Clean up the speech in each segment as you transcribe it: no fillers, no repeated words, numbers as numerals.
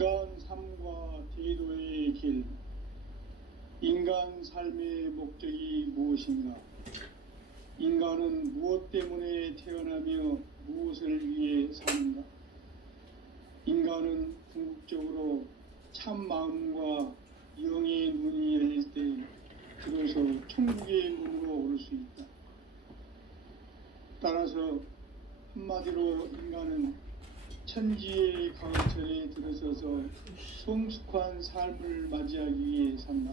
인간 삶과 대도의 길, 인간 삶의 목적이 무엇인가? 인간은 무엇 때문에 태어나며 무엇을 위해 사는가? 인간은 궁극적으로 참 마음과 영의 눈이 열릴 때 비로소 천국의 문으로 오를 수 있다. 따라서 한마디로 인간은 천지의 가을철에 들어서서 성숙한 삶을 맞이하기 위해 산다.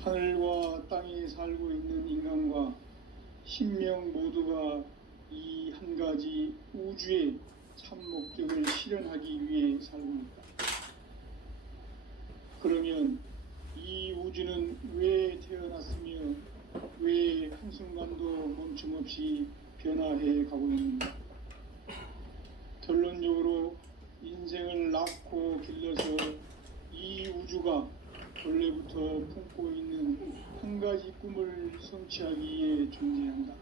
하늘과 땅에 살고 있는 인간과 신명 모두가 이 한 가지 우주의 참 목적을 실현하기 위해 살고 있다. 그러면 이 우주는 왜 태어났으며 왜 한순간도 멈춤없이 변화해 가고 있는가? 결론적으로 인생을 낳고 길러서 이 우주가 원래부터 품고 있는 한 가지 꿈을 성취하기 위해 존재한다.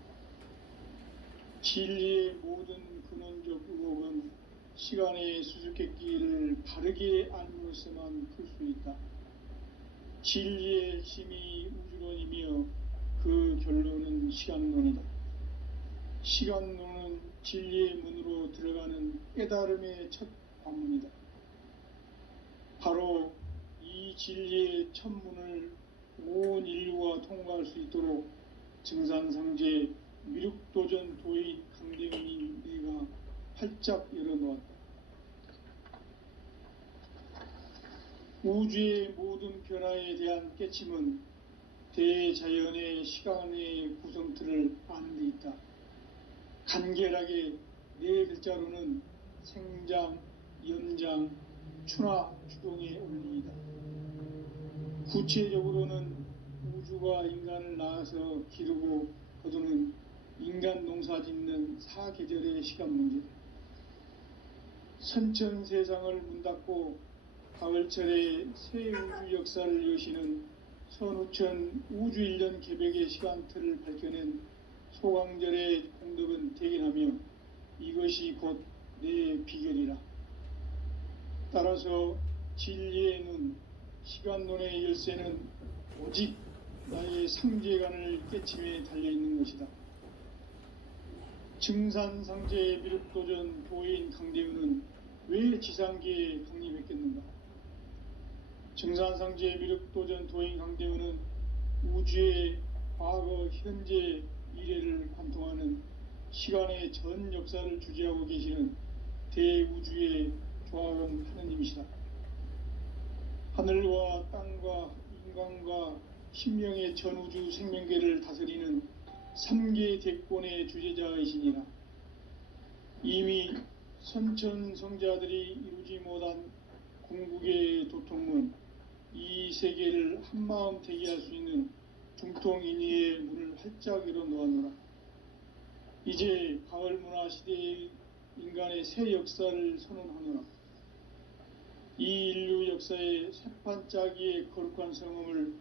진리의 모든 근원적 의혹은 시간의 수수께끼를 바르게 알므로서만 풀 수 있다. 진리의 핵심이 우주론이며 그 결론은 시간론이다. 시간론은 진리의 문으로 들어가는 깨달음의 첫 관문이다. 바로 이 진리의 첫 문을 온 인류가 통과할 수 있도록 증산상제 미륵도전 도의 강대훈이 우리가 활짝 열어놓았다. 우주의 모든 변화에 대한 깨침은 대자연의 시간의 구성틀을 아는 데 있다. 간결하게 네 글자로는 생장, 연장, 추나 추동의 원리이다. 구체적으로는 우주가 인간을 낳아서 기르고 거두는 인간 농사 짓는 사계절의 시간 문제다. 선천 세상을 문 닫고 가을철에 새 우주 역사를 여시는 선우천 우주 1년 개백의 시간틀을 밝혀낸 소강절의 공덕은 대견하며 이것이 곧 내 비결이라. 따라서 진리의 눈, 시간론의 열쇠는 오직 나의 상제관을 깨침에 달려있는 것이다. 증산상제의 미륵도전 도인 강대훈은 왜 지상계에 강림했겠는가? 증산상제의 미륵도전 도인 강대훈은 우주의 과거, 현재, 미래를 관통하는 시간의 전 역사를 주재하고 계시는 대우주의 조화원 하느님이시다. 하늘과 땅과 인간과 신명의 전우주 생명계를 다스리는 3계 대권의 주재자이시니라. 이미 선천성자들이 이루지 못한 궁극의 도통문, 이 세계를 한마음 대기할 수 있는 중통인의의 문을 활짝 열어놓았노라. 이제 가을문화 시대의 인간의 새 역사를 선언하노라. 이 인류 역사의 새판짜기의 거룩한 성음을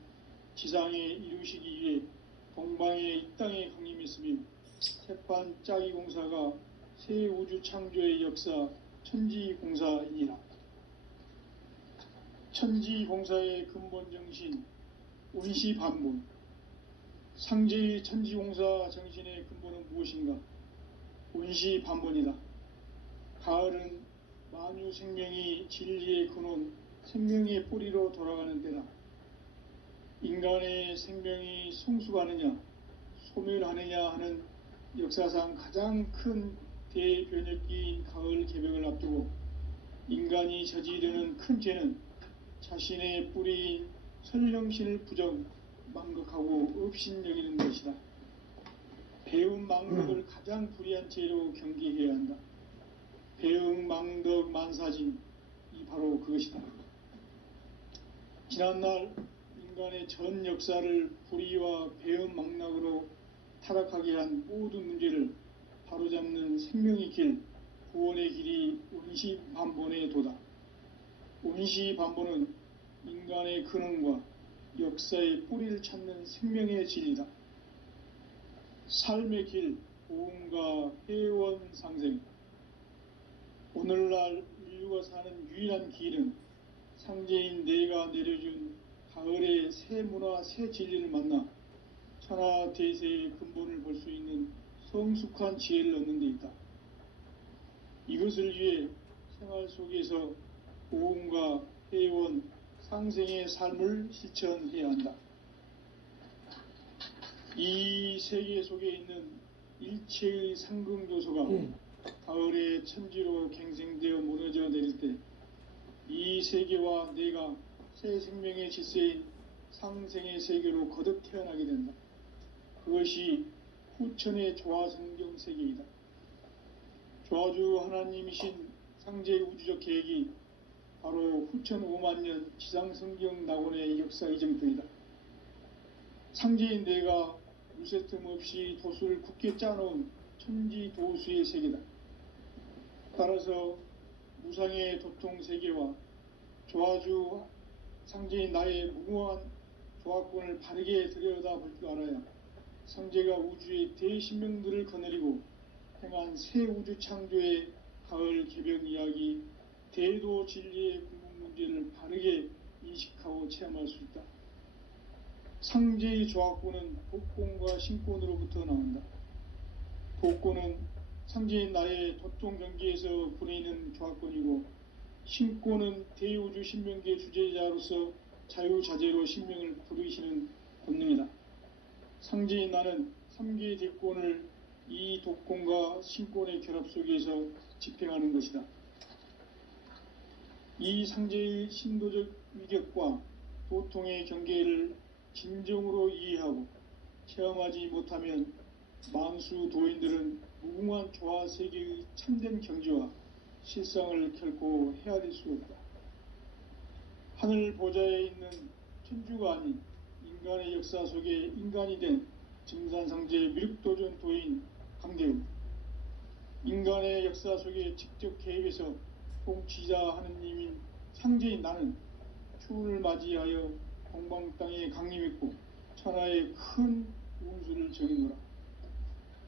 지상에 이루시기 위해 동방의 이 땅에 강림했으며 새판짜기 공사가 새 우주 창조의 역사 천지공사이니라. 천지공사의 근본 정신 운시반본, 상제의 천지공사 정신의 근본은 무엇인가? 운시반본이다. 가을은 만유 생명이 진리의 근원, 생명의 뿌리로 돌아가는 때다. 인간의 생명이 성숙하느냐, 소멸하느냐 하는 역사상 가장 큰 대변혁기인 가을 개벽을 앞두고 인간이 저지르는 큰 죄는 자신의 뿌리인 설령신을 부정, 망극하고 업신여기는 것이다. 배움 망덕을 가장 불의한 죄로 경계해야 한다. 배움 망덕 만사진, 이 바로 그것이다. 지난날 인간의 전 역사를 불의와 배움 망락으로 타락하게 한 모든 문제를 바로잡는 생명의 길, 구원의 길이 운시반본의 도다. 운시반본은 인간의 근원과 역사의 뿌리를 찾는 생명의 진리다. 삶의 길, 보험과 회원 상생. 오늘날 인류가 사는 유일한 길은 상제인 내가 내려준 가을의 새 문화, 새 진리를 만나 천하 대세의 근본을 볼 수 있는 성숙한 지혜를 얻는 데 있다. 이것을 위해 생활 속에서 고음과 회원, 상생의 삶을 실천해야 한다. 이 세계 속에 있는 일체의 상승조소가 가을의 천지로 갱생되어 무너져 내릴 때 이 세계와 내가 새 생명의 질서인 상생의 세계로 거듭 태어나게 된다. 그것이 후천의 조화성경 세계이다. 조화주 하나님이신 상제의 우주적 계획이 바로 후천 5만 년 지상성경 낙원의 역사 이정표이다. 상제인 내가 무쇠틈 없이 도수를 굳게 짜놓은 천지 도수의 세계다. 따라서 무상의 도통 세계와 조화주 상제인 나의 무궁한 조화권을 바르게 들여다볼 줄 알아야 상제가 우주의 대신명들을 거느리고 행한 새 우주 창조의 가을 개벽 이야기, 대도 진리의 궁극 문제를 바르게 인식하고 체험할 수 있다. 상제의 조화권은 복권과 신권으로부터 나온다. 복권은 상제인 나의 도통 경계에서 부리는 조화권이고, 신권은 대우주 신명계 주제자로서 자유자재로 신명을 부르시는 본능이다. 상제인 나는 3개의 대권을 이 독권과 신권의 결합 속에서 집행하는 것이다. 이 상제의 신도적 위격과 도통의 경계를 진정으로 이해하고 체험하지 못하면 만수 도인들은 무궁한 조화 세계의 참된 경지와 실상을 결코 헤아릴 수 없다. 하늘 보좌에 있는 천주가 아닌 인간의 역사 속에 인간이 된 증산상제 미륵도전 도인 강대우, 인간의 역사 속에 직접 개입해서 통치자 하느님인 상제인 나는 추운을 맞이하여 동방 땅에 강림했고 천하의 큰 운수를 정해노라.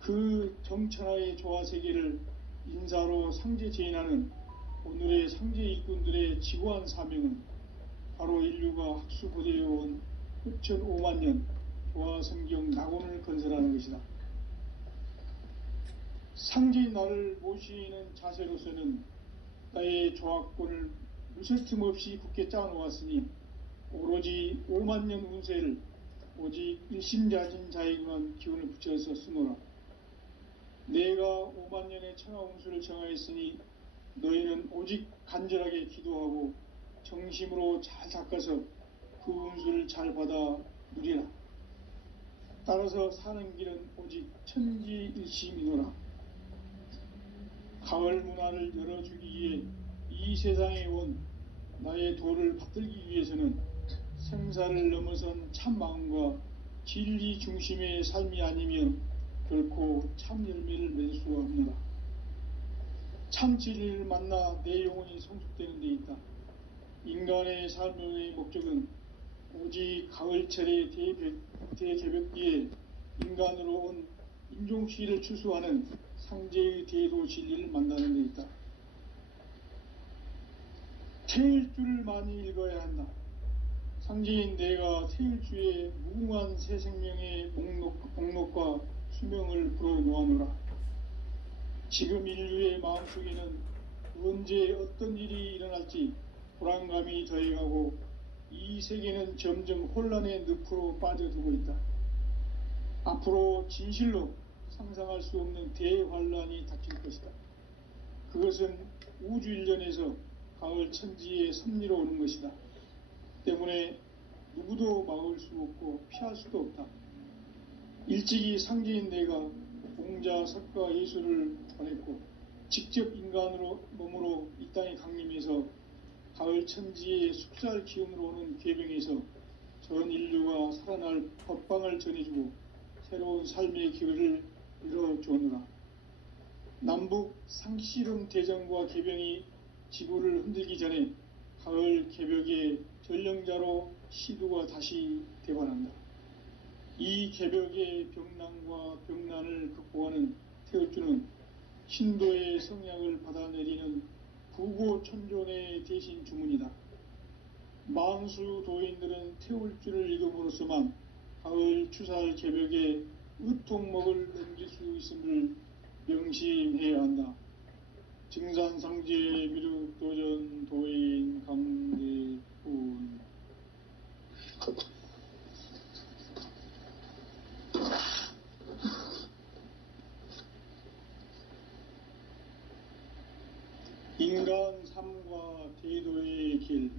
그 정천하의 조화세계를 인사로 상제 제인하는 오늘의 상제 일꾼들의 지고한 사명은 바로 인류가 학수고대해온 후천 5만 년 조화성경 낙원을 건설하는 것이다. 상제인 나를 모시는 자세로서는 나의 조화권을 무쇠틈 없이 굳게 짜놓았으니 오로지 5만 년 운세를 오직 일심자진 자에게만 기운을 붙여서 쓰노라. 내가 5만 년의 천하 운수를 정하였으니 너희는 오직 간절하게 기도하고 정심으로 잘 닦아서 그 운수를 잘 받아 누리라. 따라서 사는 길은 오직 천지일심이노라. 가을 문화를 열어주기 위해 이 세상에 온 나의 도를 받들기 위해서는 생사를 넘어선 참 마음과 진리 중심의 삶이 아니면 결코 참 열매를 맺을 수가 없노라. 참 진리를 만나 내 영혼이 성숙되는 데 있다. 인간의 삶의 목적은 오직 가을철의 대개벽기에 인간으로 온 인종시를 추수하는 상제의 대도 진리를 만나는 데 있다. 태일주를 많이 읽어야 한다. 상제인 내가 태일주의 무궁한 새 생명의 목록과 수명을 불어놓아노라. 지금 인류의 마음속에는 언제 어떤 일이 일어날지 불안감이 더해가고 이 세계는 점점 혼란의 늪으로 빠져들고 있다. 앞으로 진실로 상상할 수 없는 대환란이 닥칠 것이다. 그것은 우주 일련에서 가을 천지의 섭리로 오는 것이다. 때문에 누구도 막을 수 없고 피할 수도 없다. 일찍이 상제인 내가 공자, 석가, 예수를 보냈고 직접 인간으로 몸으로 이 땅에 강림해서 가을 천지의 숲살 기운으로 오는 계병에서 전 인류가 살아날 법방을 전해주고 새로운 삶의 기회를 이뤄주오노라. 남북 상씨름 대전과 계병이 지구를 흔들기 전에 가을 개벽의 전령자로 시두가 다시 대관한다. 이 개벽의 병난과 병난을 극복하는 태어주는 신도의 성향을 받아내리는 부고천존의 대신 주문이다. 만수 도인들은 태울 줄을 익음으로써만 가을 추살 개벽에 으통먹을 넘길 수 있음을 명심해야 한다. 증산상제 미륵도전 도인 강대훈. 인간 삶과 대도의 길.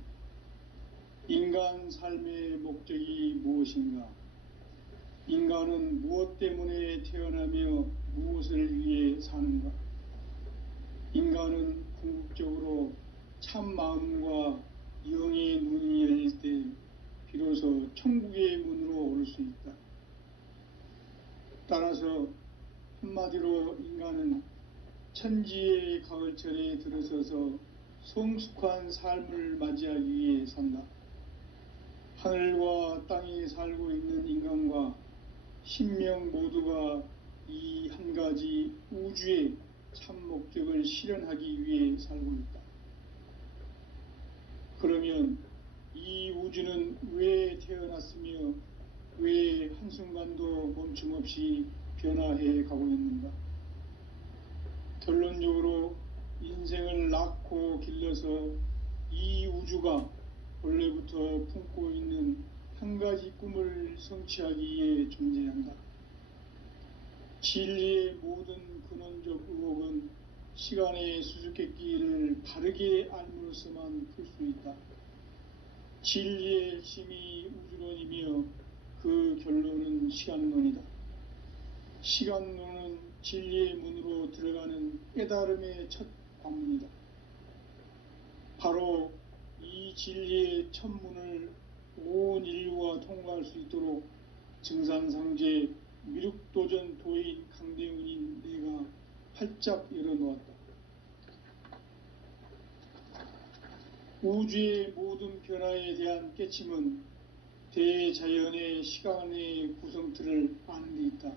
인간 삶의 목적이 무엇인가? 인간은 무엇 때문에 태어나며 무엇을 위해 사는가? 인간은 궁극적으로 참 마음과 영의 눈이 열릴 때 비로소 천국의 문으로 오를 수 있다. 따라서 한마디로 인간은 천지의 가을철에 들어서서 성숙한 삶을 맞이하기 위해 산다. 하늘과 땅에 살고 있는 인간과 신명 모두가 이 한 가지 우주의 참 목적을 실현하기 위해 살고 있다. 그러면 이 우주는 왜 태어났으며 왜 한순간도 멈춤없이 변화해 가고 있는가? 결론적으로 인생을 낳고 길러서 이 우주가 원래부터 품고 있는 한 가지 꿈을 성취하기 위해 존재한다. 진리의 모든 근원적 의혹은 시간의 수수께끼를 바르게 알므로써만 풀 수 있다. 진리의 핵심이 우주론이며 그 결론은 시간론이다. 시간론은 진리의 문으로 들어가는 깨달음의 첫 관문이다. 바로 이 진리의 첫 문을 온 인류가 통과할 수 있도록 증산상제 미륵도전 도인 강대훈인 내가 활짝 열어놓았다. 우주의 모든 변화에 대한 깨침은 대자연의 시간의 구성틀을 아는 데 있다.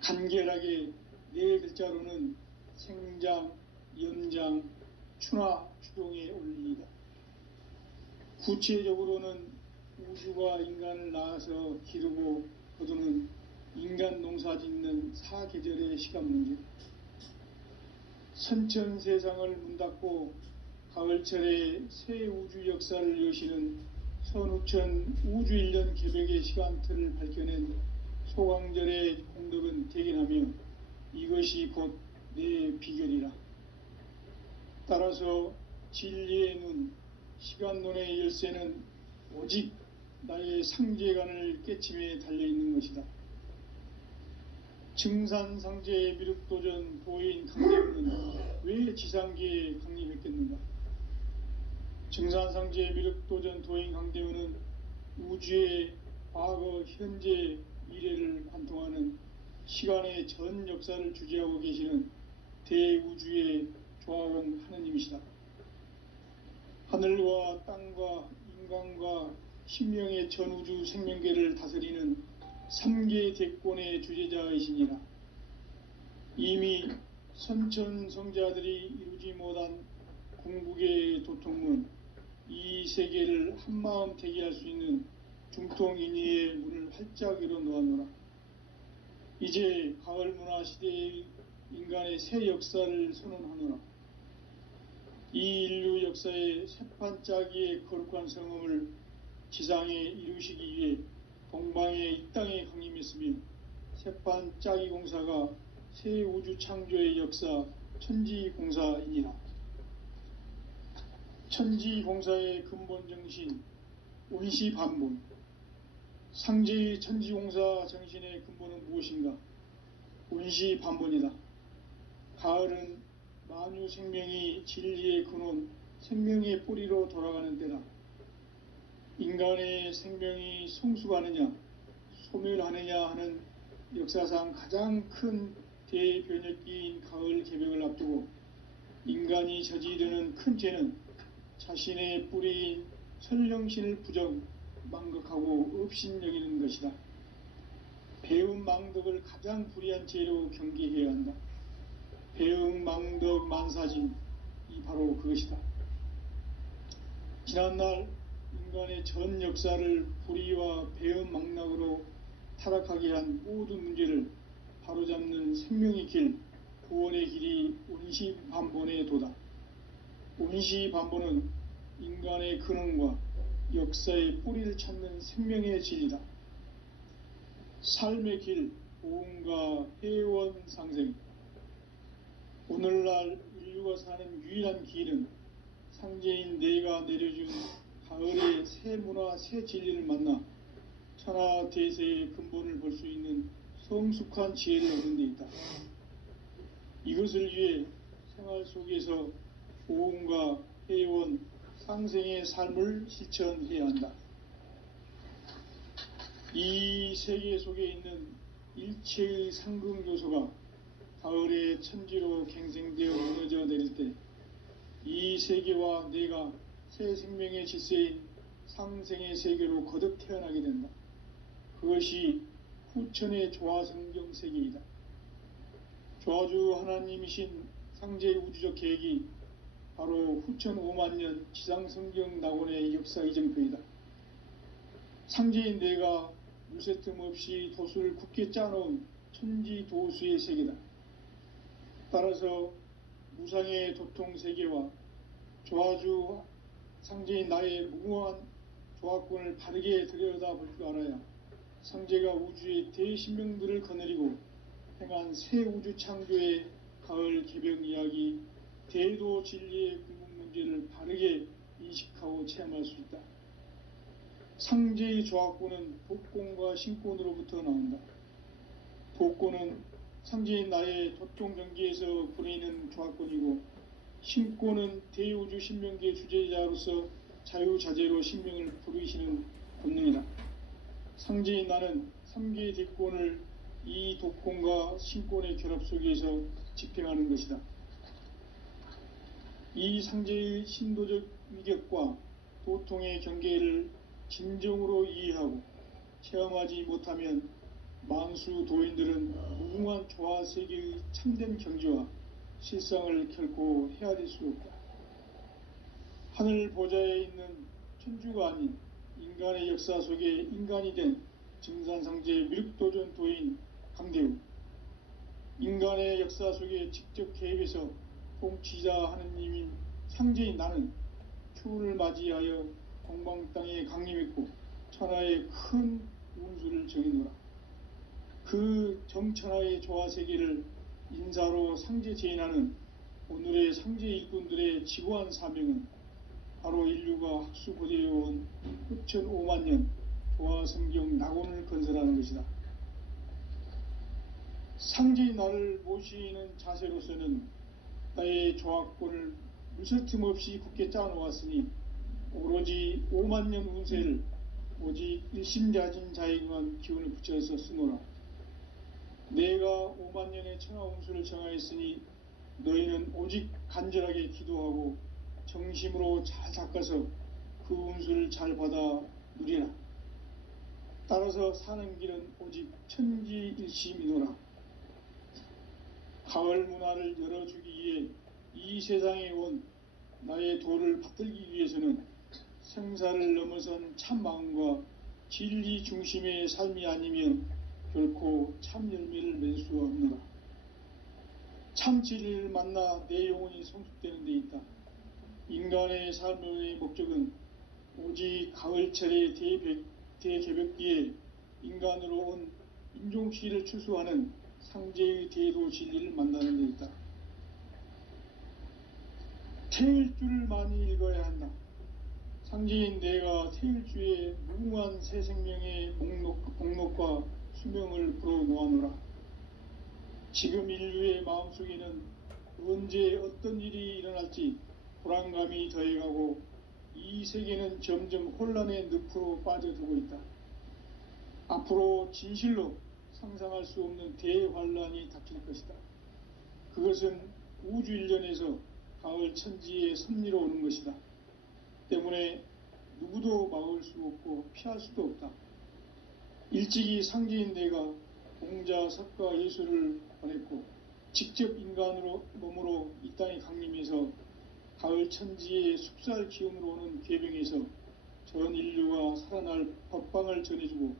간결하게 네 글자로는 생장, 연장, 추나 추동의 원리이다. 구체적으로는 우주가 인간을 낳아서 기르고 거두는 인간 농사 짓는 사계절의 시간 문제. 선천 세상을 문 닫고 가을철에 새 우주 역사를 여시는 선우천 우주 1년 개벽의 시간틀을 밝혀낸 소강절의 공덕은 대견하며 이것이 곧 내 비결이라. 따라서 진리의 눈, 시간론의 열쇠는 오직 나의 상제관을 깨침에 달려있는 것이다. 증산상제 미륵도전 도인 강대훈은 왜 지상계에 강림했겠는가? 증산상제 미륵도전 도인 강대훈은 우주의 과거, 현재, 미래를 관통하는 시간의 전 역사를 주재하고 계시는 대우주의 조화원 하느님이시다. 하늘과 땅과 인간과 신명의 전우주 생명계를 다스리는 3계 대권의 주재자이시니라. 이미 선천성자들이 이루지 못한 궁극의 도통문, 이 세계를 한마음 대기할 수 있는 중통인의의 문을 활짝 열어놓았노라. 이제 가을 문화 시대의 인간의 새 역사를 선언하노라. 이 인류 역사의 새판짜기의 거룩한 성음을 지상에 이루시기 위해 동방의 이 땅에 강림했으며 새판짜기 공사가 새 우주 창조의 역사 천지공사이니라. 천지공사의 근본 정신 온시반본. 상제의 천지공사 정신의 근본은 무엇인가? 온시반본이다. 가을은 만유 생명이 진리의 근원, 생명의 뿌리로 돌아가는 때다. 인간의 생명이 성숙하느냐, 소멸하느냐 하는 역사상 가장 큰 대변혁기인 가을 개벽을 앞두고 인간이 저지르는 큰 죄는 자신의 뿌리인 설령신을 부정, 망극하고 업신여기는 것이다. 배움 망덕을 가장 불의한 죄로 경계해야 한다. 배움 망덕 만사진, 바로 그것이다. 지난날 인간의 전 역사를 불의와 배은망락으로 타락하게 한 모든 문제를 바로잡는 생명의 길, 구원의 길이 온시반본의 도다. 온시반본은 인간의 근원과 역사의 뿌리를 찾는 생명의 진리다. 삶의 길, 보응과 회원 상생. 오늘날 인류가 사는 유일한 길은 상제인 내가 내려준 가을의 새 문화, 새 진리를 만나 천하 대세의 근본을 볼 수 있는 성숙한 지혜를 얻는 데 있다. 이것을 위해 생활 속에서 보응과 회원, 상생의 삶을 실천해야 한다. 이 세계 속에 있는 일체의 상극 요소가 가을의 천지로 갱생되어 무너져 내릴 때 이 세계와 내가 새 생명의 질서인 상생의 세계로 거듭 태어나게 된다. 그것이 후천의 조화성경 세계이다. 조화주 하나님이신 상제의 우주적 계획이 바로 후천 5만년 지상성경 낙원의 역사 이정표이다. 상제인 내가 무쇠틈 없이 도수를 굳게 짜놓은 천지도수의 세계다. 따라서 무상의 도통세계와 조화주 상제인 나의 무궁한 조화권을 바르게 들여다볼 줄 알아야 상제가 우주의 대신명들을 거느리고 행한 새 우주 창조의 가을 개벽 이야기, 대도 진리의 궁극 문제를 바르게 인식하고 체험할 수 있다. 상제의 조화권은 복권과 신권으로부터 나온다. 복권은 상제인 나의 도통 경계에서 부리는 조화권이고, 신권은 대우주 신명계 주제자로서 자유자재로 신명을 부르시는 본능이다. 상제인 나는 3개의 대권을 이 도권과 신권의 결합 속에서 집행하는 것이다. 이 상제의 신도적 위격과 도통의 경계를 진정으로 이해하고 체험하지 못하면 만수 도인들은 무궁한 조화 세계의 참된 경지와 실상을 결코 헤아릴 수 없다. 하늘 보좌에 있는 천주가 아닌 인간의 역사 속에 인간이 된 증산상제 미륵도전 도인 강대우, 인간의 역사 속에 직접 개입해서 통치자 하느님인 상제인 나는 추운을 맞이하여 동방 땅에 강림했고 천하의 큰 운수를 정해놓으라. 그 정천하의 조화세계를 인사로 상제 제인하는 오늘의 상제 일꾼들의 지고한 사명은 바로 인류가 학수고대해온 후천 5만년 조화성경 낙원을 건설하는 것이다. 상제인 나를 모시는 자세로서는 나의 조화권을 무쇠틈 없이 굳게 짜놓았으니 오로지 5만년 운세를 오직 일심자진 자에게만 기운을 붙여서 쓰노라. 내가 5만년의 천하 운수를 정하였으니 너희는 오직 간절하게 기도하고 정심으로 잘 닦아서 그 운수를 잘 받아 누리라. 따라서 사는 길은 오직 천지일심이노라. 가을 문화를 열어주기 위해 이 세상에 온 나의 도를 받들기 위해서는 생사를 넘어선 참 마음과 진리 중심의 삶이 아니면 결코 참 열매를 맺을 수가 없노라. 참 진리를 만나 내 영혼이 성숙되는 데 있다. 인간의 삶의 목적은 오직 가을철의 대개벽기에 인간으로 온 인종시를 추수하는 상제의 대도 진리를 만나는 데 있다. 태일주를 많이 읽어야 한다. 상제인 내가 태일주의 무궁한 새 생명의 목록과 수명을 불어놓아노라. 지금 인류의 마음속에는 언제 어떤 일이 일어날지 불안감이 더해가고 이 세계는 점점 혼란의 늪으로 빠져들고 있다. 앞으로 진실로 상상할 수 없는 대환란이 닥칠 것이다. 그것은 우주 일련에서 가을 천지의 섭리로 오는 것이다. 때문에 누구도 막을 수 없고 피할 수도 없다. 일찍이 상제인 내가 공자, 석가, 예수를 보냈고 직접 인간으로 몸으로 이 땅에 강림해서 가을 천지의 숲살 기운으로 오는 궤병에서 전 인류가 살아날 법방을 전해주고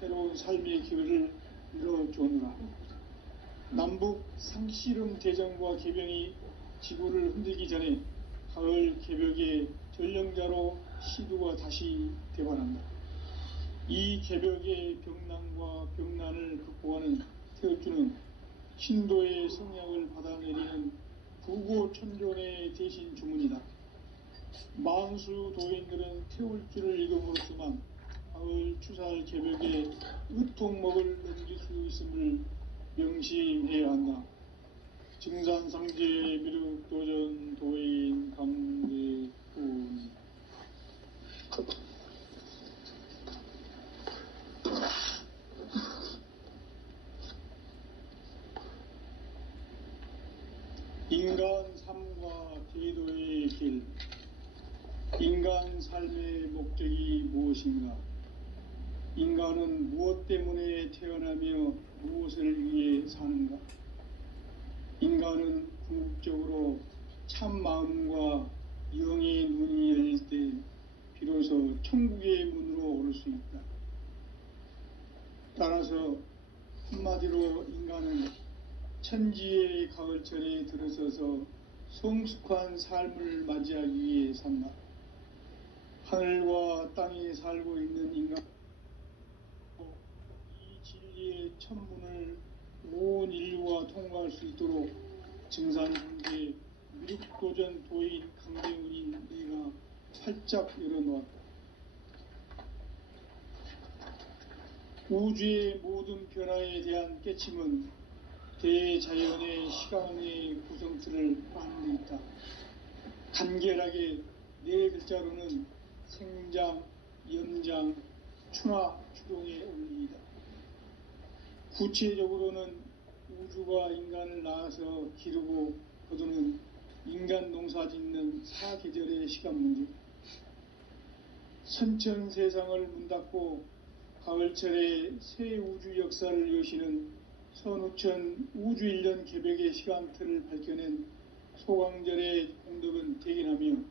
새로운 삶의 기회를 열어주느라. 남북 상씨름 대전과 궤병이 지구를 흔들기 전에 가을 개벽의 전령자로 시두가 다시 대관한다. 이 개벽의 병난과 병난을 극복하는 태극주는 신도의 성약을 받아내리는 부고천존의 대신 주문이다. 만수 도인들은 태울주를 읽음으로써만 가을 추살 개벽에 으통먹을 넘길 수 있음을 명심해야 한다. 증산상제 미륵도전 도인 강대군. 인간 삶과 제도의 길. 인간 삶의 목적이 무엇인가? 인간은 무엇 때문에 태어나며 무엇을 위해 사는가? 인간은 궁극적으로 참 마음과 영의 눈이 열릴 때 비로소 천국의 문으로 오를 수 있다. 따라서 한마디로 인간은 천지의 가을철에 들어서서 성숙한 삶을 맞이하기 위해 산다. 하늘과 땅에 살고 있는 인간, 이 진리의 천문을 온 인류가 통과할 수 있도록 증산상제 미륵도전 도인 강대훈인 네가 활짝 열어놓았다. 우주의 모든 변화에 대한 깨침은 대자연의 시간의 구성틀을 아는 데 있다. 간결하게 네 글자로는 생장, 연장, 추나 추동의 원리이다. 구체적으로는 우주가 인간을 낳아서 기르고 거두는 인간 농사 짓는 사계절의 시간 문제. 선천 세상을 문 닫고 가을철에 새 우주 역사를 여시는 선우천 우주 1년 개벽의 시간틀을 밝혀낸 소강절의 공덕은 대견하며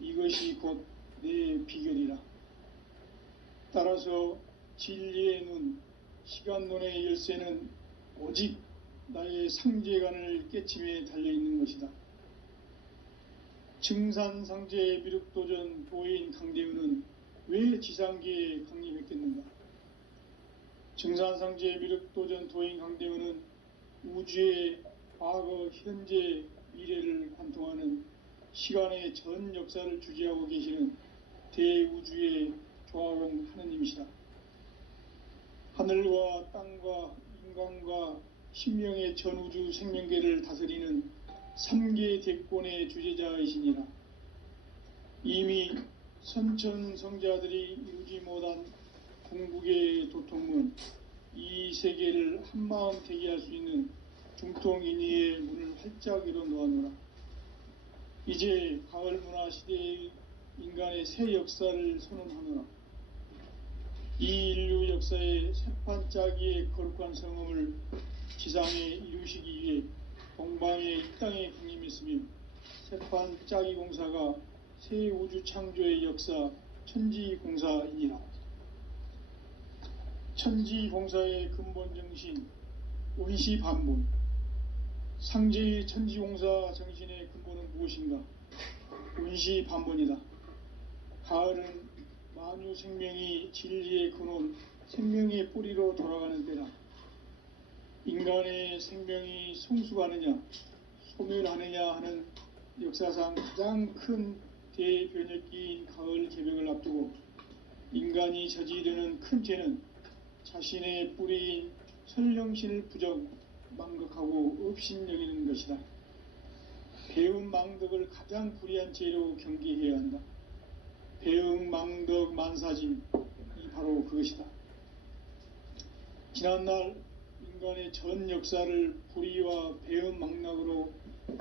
이것이 곧 내 비결이라. 따라서 진리의 눈, 시간론의 열쇠는 오직 나의 상제관을 깨침에 달려있는 것이다. 증산상제 미륵도전 도인 강대훈은 왜 지상계에 강림했겠는가? 증산상제 미륵도전 도인 강대훈은 우주의 과거, 현재, 미래를 관통하는 시간의 전 역사를 주재하고 계시는 대우주의 조화공 하느님이시다. 하늘과 땅과 인간과 신명의 전우주 생명계를 다스리는 3계 대권의 주재자이시니라. 이미 선천성자들이 이루지 못한 궁극의 도통문, 이 세계를 한마음 되게 할 수 있는 중통인의의 문을 활짝 열어놓아노라. 이제 가을 문화 시대의 인간의 새 역사를 선언하노라. 이 인류 역사의 새판짜기의 거룩한 성음을 지상에 이루시기 위해 동방의 이 땅에 강림했으며 새판짜기 공사가 새 우주 창조의 역사 천지공사이니라. 천지공사의 근본 정신 원시반본. 상제의 천지공사 정신의 근본은 무엇인가? 원시반본이다. 가을은 만유 생명이 진리의 근원, 생명의 뿌리로 돌아가는 때다. 인간의 생명이 성숙하느냐, 소멸하느냐 하는 역사상 가장 큰 대변혁기인 가을 개벽을 앞두고 인간이 저지르는 큰 죄는 자신의 뿌리인 설령신을 부정, 망극하고 업신여기는 것이다. 배움 망덕을 가장 불의한 죄로 경계해야 한다. 배움 망덕 만사짐이 바로 그것이다. 지난날 인간의 전 역사를 불의와 배움 망락으로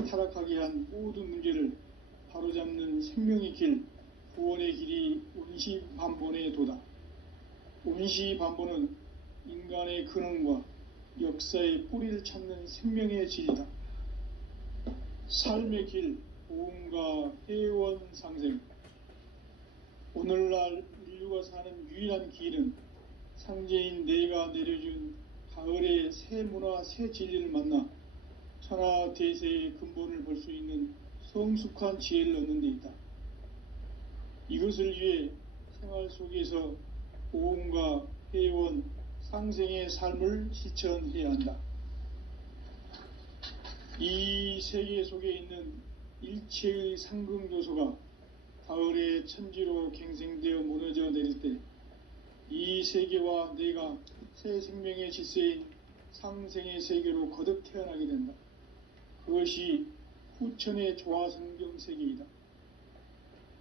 타락하게 한 모든 문제를 바로잡는 생명의 길, 구원의 길이 원시반본의 도다. 원시반본은 인간의 근원과 역사의 뿌리를 찾는 생명의 진리다. 삶의 길, 고음과 회원 상생. 오늘날 인류가 사는 유일한 길은 상제인 내가 내려준 가을의 새 문화, 새 진리를 만나 천하 대세의 근본을 볼 수 있는 성숙한 지혜를 얻는 데 있다. 이것을 위해 생활 속에서 고음과 회원, 상생의 삶을 실천해야 한다. 이 세계 속에 있는 일체의 상극 요소가 가을의 천지로 갱생되어 무너져 내릴 때 이 세계와 내가 새 생명의 질서인 상생의 세계로 거듭 태어나게 된다. 그것이 후천의 조화성경 세계이다.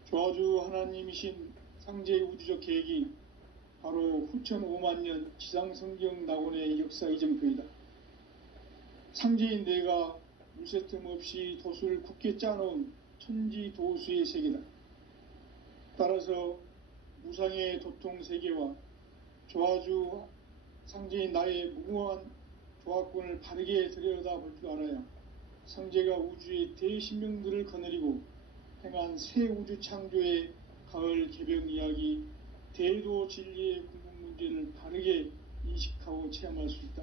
조화주 하나님이신 상제의 우주적 계획이 바로 후천 5만 년 지상성경 낙원의 역사 이정표이다. 상제인 내가 물새 틈 없이 도수를 굳게 짜놓은 천지 도수의 세계다. 따라서 무상의 도통 세계와 조화주 상제인 나의 무궁한 조화권을 바르게 들여다볼 줄 알아야 상제가 우주의 대신명들을 거느리고 행한 새 우주 창조의 가을 개벽 이야기, 대도 진리의 궁극 문제를 바르게 인식하고 체험할 수 있다.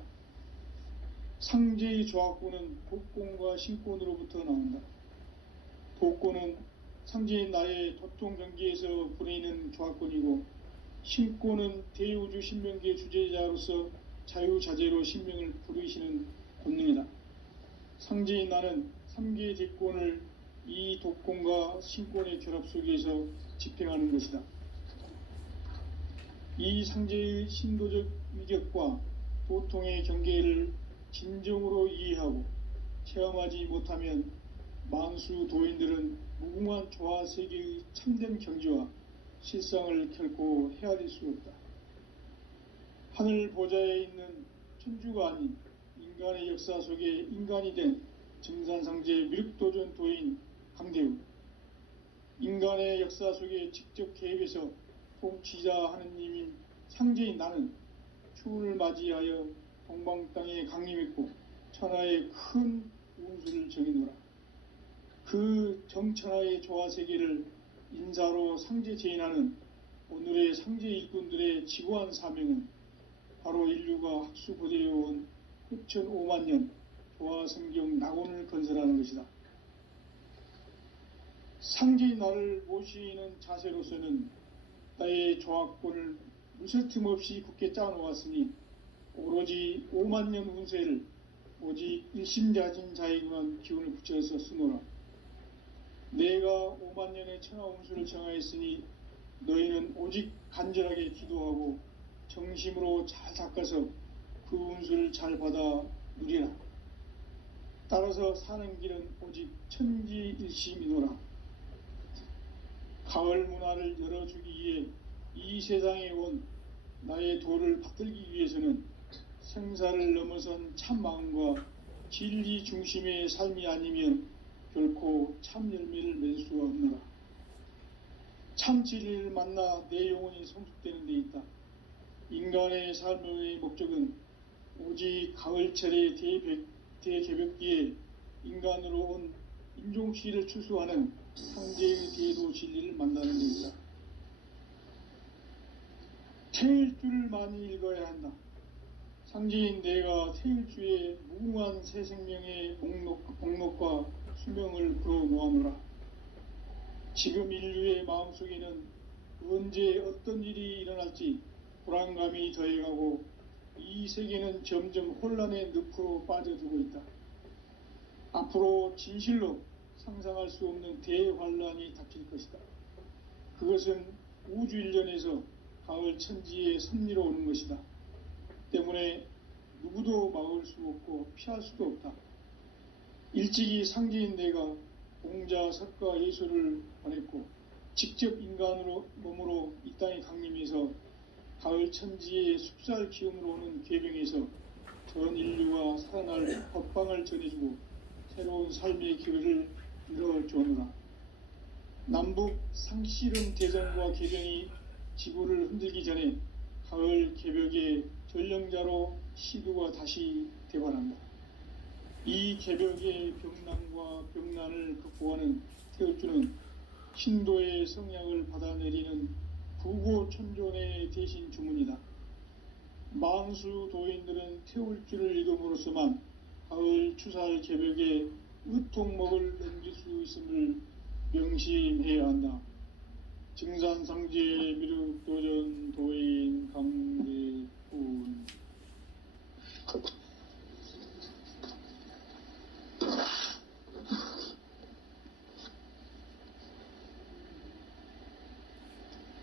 상제의 조화권은 복권과 신권으로부터 나온다. 복권은 상제인 나의 도통 경계에서 보내는 조화권이고, 신권은 대우주 신명기의 주제자로서 자유자재로 신명을 부르시는 권능이다. 상제인 나는 3개의 대권을 이 독권과 신권의 결합 속에서 집행하는 것이다. 이 상제의 신도적 위격과 도통의 경계를 진정으로 이해하고 체험하지 못하면 만수 도인들은 무궁한 조화 세계의 참된 경지와 실상을 결코 헤아릴 수 없다. 하늘 보좌에 있는 천주가 아닌 인간의 역사 속에 인간이 된 증산상제 미륵도전 도인 강대우, 인간의 역사 속에 직접 개입해서 통치자 하느님인 상제인 나는 추운을 맞이하여 동방 땅에 강림했고 천하의 큰 운수를 정해노라. 그 정천하의 조화세계를 인사로 상제 제인하는 오늘의 상제 일꾼들의 지고한 사명은 바로 인류가 학수고대해온 후천 5만 년 조화성경 낙원을 건설하는 것이다. 상제인 나를 모시는 자세로서는 나의 조화권을 무쇠 틈 없이 굳게 짜놓았으니 오로지 5만 년 운세를 오직 일심자진 자에게만 기운을 붙여서 쓰노라. 내가 5만 년의 천하 운수를 정하였으니 너희는 오직 간절하게 기도하고 정심으로 잘 닦아서 그 운수를 잘 받아 누리라. 따라서 사는 길은 오직 천지일심이노라. 가을 문화를 열어주기 위해 이 세상에 온 나의 도를 받들기 위해서는 생사를 넘어선 참 마음과 진리 중심의 삶이 아니면 결코 참 열매를 맺을 수가 없노라. 참 진리를 만나 내 영혼이 성숙되는 데 있다. 인간의 삶의 목적은 오직 가을철의 대개벽기에 인간으로 온 인종시를 추수하는 상제의 대도 진리를 만나는 데 있다. 태일주를 많이 읽어야 한다. 상제인 내가 태일주의 무궁한 새 생명의 목록과 수명을 풀어 놓아노라. 지금 인류의 마음속에는 언제 어떤 일이 일어날지 불안감이 더해가고 이 세계는 점점 혼란의 늪으로 빠져들고 있다. 앞으로 진실로 상상할 수 없는 대환란이 닥칠 것이다. 그것은 우주 일련에서 가을 천지의 섭리로 오는 것이다. 때문에 누구도 막을 수 없고 피할 수도 없다. 일찍이 상제인 내가 공자, 석가, 예수를 보냈고 직접 인간으로 몸으로 이 땅에 강림해서 가을 천지의 숲살 기운으로 오는 계병에서 전 인류와 살아날 법방을 전해주고 새로운 삶의 기회를 이뤄주오노라. 남북 상씨름 대전과 계병이 지구를 흔들기 전에 가을 개벽의 전령자로 시두가 다시 대관한다. 이 개벽의 병난과 병난을 극복하는 태울주는 신도의 성약을 받아내리는 부고천존의 대신 주문이다. 만수 도인들은 태울주를 읽음으로써만 가을 추살 개벽에 의통목을 넘길 수 있음을 명심해야 한다. 증산상제 미륵도전 도인 강대훈.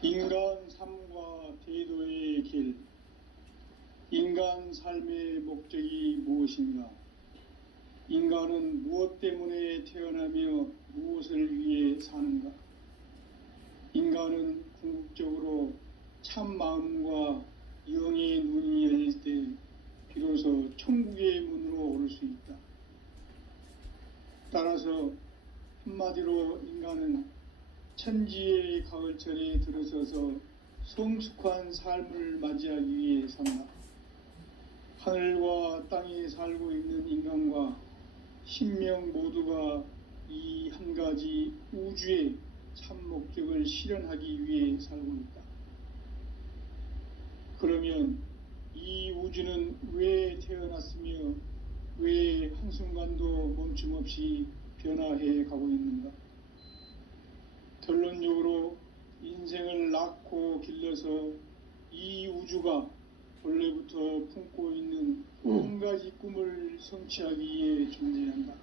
인간 삶과 대도의 길. 인간 삶의 목적이 무엇인가? 인간은 무엇 때문에 태어나며 무엇을 위해 사는가? 인간은 궁극적으로 참 마음과 영의 눈이 열릴 때 비로소 천국의 문으로 오를 수 있다. 따라서 한마디로 인간은 천지의 가을철에 들어서서 성숙한 삶을 맞이하기 위해 산다. 하늘과 땅에 살고 있는 인간과 신명 모두가 이 한 가지 우주의 참 목적을 실현하기 위해 살고 있다. 그러면 이 우주는 왜 태어났으며 왜 한순간도 멈춤 없이 변화해 가고 있는가? 결론적으로 인생을 낳고 길러서 이 우주가 본래부터 품고 있는 한 가지 꿈을 성취하기 위해 존재한다.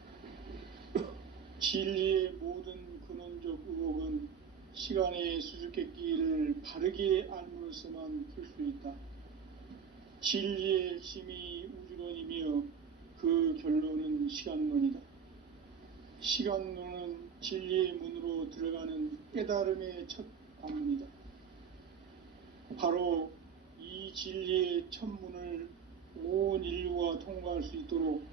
진리의 모든 근원적 의혹은 시간의 수수께끼를 바르게 알므로써만 풀 수 있다. 진리의 핵심이 우주론이며 그 결론은 시간론이다. 시간론은 진리의 문으로 들어가는 깨달음의 첫 관문이다. 바로 이 진리의 첫 문을 온 인류가 통과할 수 있도록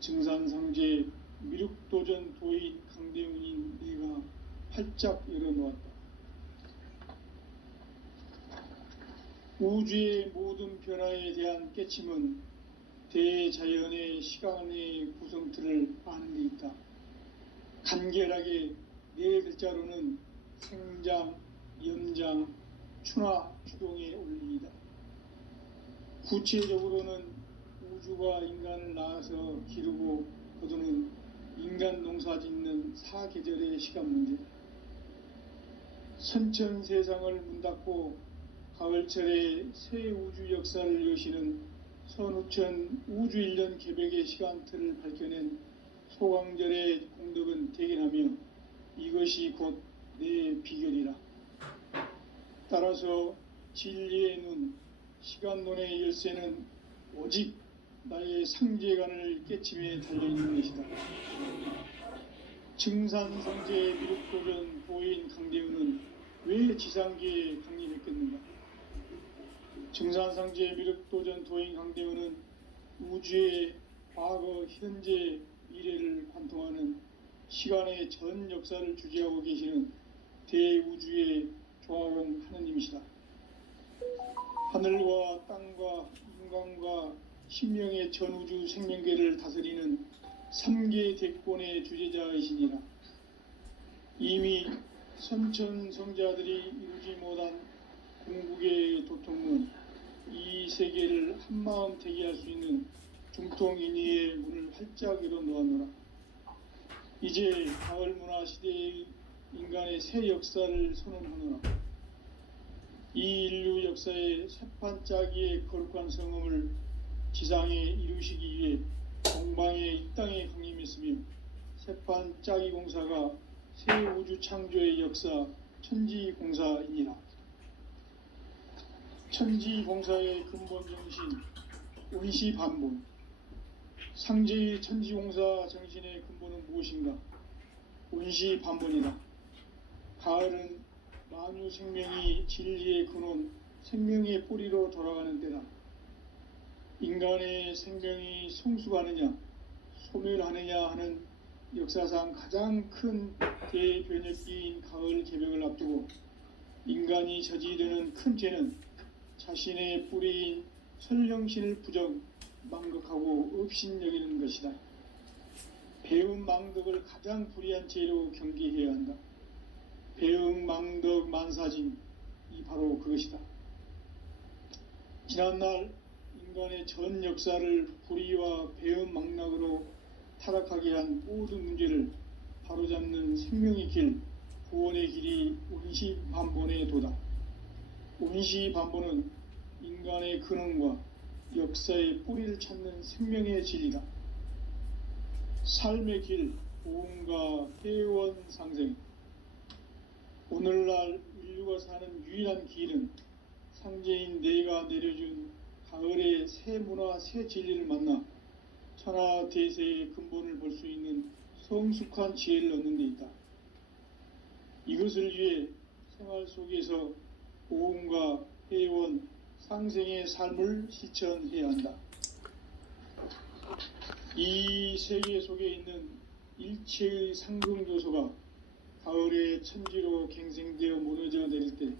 증산상제 미륵도전 도인 강대훈인 내가 활짝 열어놓았다. 우주의 모든 변화에 대한 깨침은 대자연의 시간의 구성틀을 아는 데 있다. 간결하게 네 글자로는 생장, 염장, 추나 추동의 원리이다. 구체적으로는 우주가 인간을 낳아서 기르고 거두는 인간 농사 짓는 사계절의 시간 문제. 선천 세상을 문 닫고 가을철에 새 우주 역사를 여시는 선우천 우주 1년 개벽의 시간틀을 밝혀낸 소강절의 공덕은 대견하며 이것이 곧 내 비결이라. 따라서 진리의 눈, 시간론의 열쇠는 오직 나의 상제관을 깨침에 달려있는 것이다. 증산상제 미륵도전 도인 강대훈은 왜 지상계에 강림했겠는가? 증산상제 미륵도전 도인 강대훈은 우주의 과거, 현재, 미래를 관통하는 시간의 전 역사를 주재하고 계시는 대우주의 조화공 하느님이시다. 하늘과 땅과 인간과 신명의 전우주 생명계를 다스리는 3계 대권의 주재자이시니라. 이미 선천성자들이 이루지 못한 궁극의 도통은 이 세계를 한마음 되게 할 수 있는 중통인의의 문을 활짝 열어놓았노라. 이제 가을 문화 시대의 인간의 새 역사를 선언하노라. 이 인류 역사의 새판짜기의 거룩한 성음을 지상에 이루시기 위해 동방의 이 땅에 강림했으며 새판짜기 공사가 새 우주 창조의 역사 천지공사이니라. 천지공사의 근본 정신 원시반본. 상제의 천지공사 정신의 근본은 무엇인가? 원시반본이다. 가을은 만유 생명이 진리의 근원, 생명의 뿌리로 돌아가는 때다. 인간의 생명이 성숙하느냐, 소멸하느냐 하는 역사상 가장 큰 대변혁기인 가을 개벽을 앞두고 인간이 저지르는 큰 죄는 자신의 뿌리인 설령신을 부정, 망극하고 업신여기는 것이다. 배은망덕을 가장 불의한 죄로 경계해야 한다. 배은망덕 만사짐이 바로 그것이다. 지난날 인간의 전 역사를 불의와 배은망락으로 타락하게 한 모든 문제를 바로잡는 생명의 길, 구원의 길이 운시반본의 도다. 운시반본은 인간의 근원과 역사의 뿌리를 찾는 생명의 진리다. 삶의 길, 보험과 회원 상생. 오늘날 인류가 사는 유일한 길은 상제인 내가 내려준 가을의 새 문화, 새 진리를 만나 천하 대세의 근본을 볼 수 있는 성숙한 지혜를 얻는 데 있다. 이것을 위해 생활 속에서 보험과 회원, 상생의 삶을 실천해야 한다. 이 세계 속에 있는 일체의 상승조소가 가을의 천지로 갱생되어 무너져 내릴 때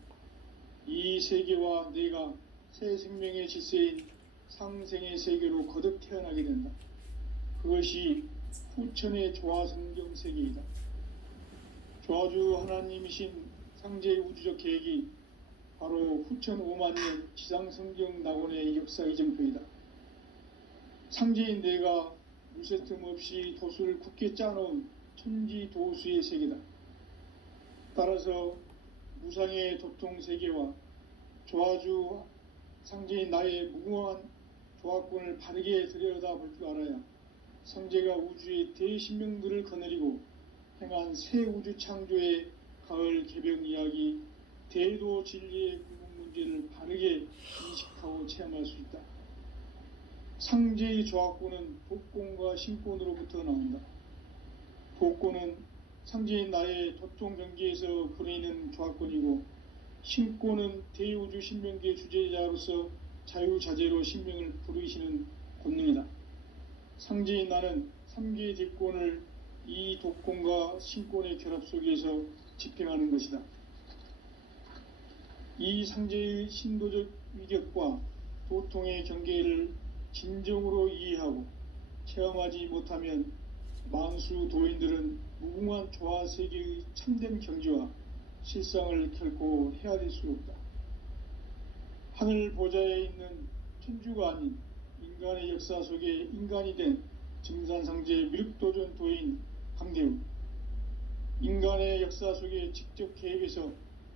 이 세계와 내가 새 생명의 질서인 상생의 세계로 거듭 태어나게 된다. 그것이 후천의 조화성경 세계이다. 조화주 하나님이신 상제의 우주적 계획이 바로 후천 5만년 지상성경 낙원의 역사 이정표이다. 상제인 내가 무쇠 틈 없이 도수를 굳게 짜놓은 천지 도수의 세계다. 따라서 무상의 도통 세계와 조화주 상제인 나의 무궁한 조화권을 바르게 들여다볼 줄 알아야 상제가 우주의 대신명들을 거느리고 행한 새 우주 창조의 가을 개병 이야기, 대도 진리의 궁극 문제를 바르게 인식하고 체험할 수 있다. 상제의 조화권은 복권과 신권으로부터 나온다. 복권은 상제인 나의 도통 경계에서 부리는 조화권이고, 신권은 대우주 신명계 주제자로서 자유자재로 신명을 부르시는 권능이다. 상제인 나는 3개의 뒷권을 이 독권과 신권의 결합 속에서 집행하는 것이다. 이 상제의 신도적 위격과 도통의 경계를 진정으로 이해하고 체험하지 못하면 만수 도인들은 무궁한 조화세계의 참된 경지와 실상을 결코 헤아릴 수 없다. 하늘 보좌에 있는 천주가 아닌 인간의 역사 속에 인간이 된 증산상제 미륵도전 도인 강대우, 인간의 역사 속에 직접 개입해서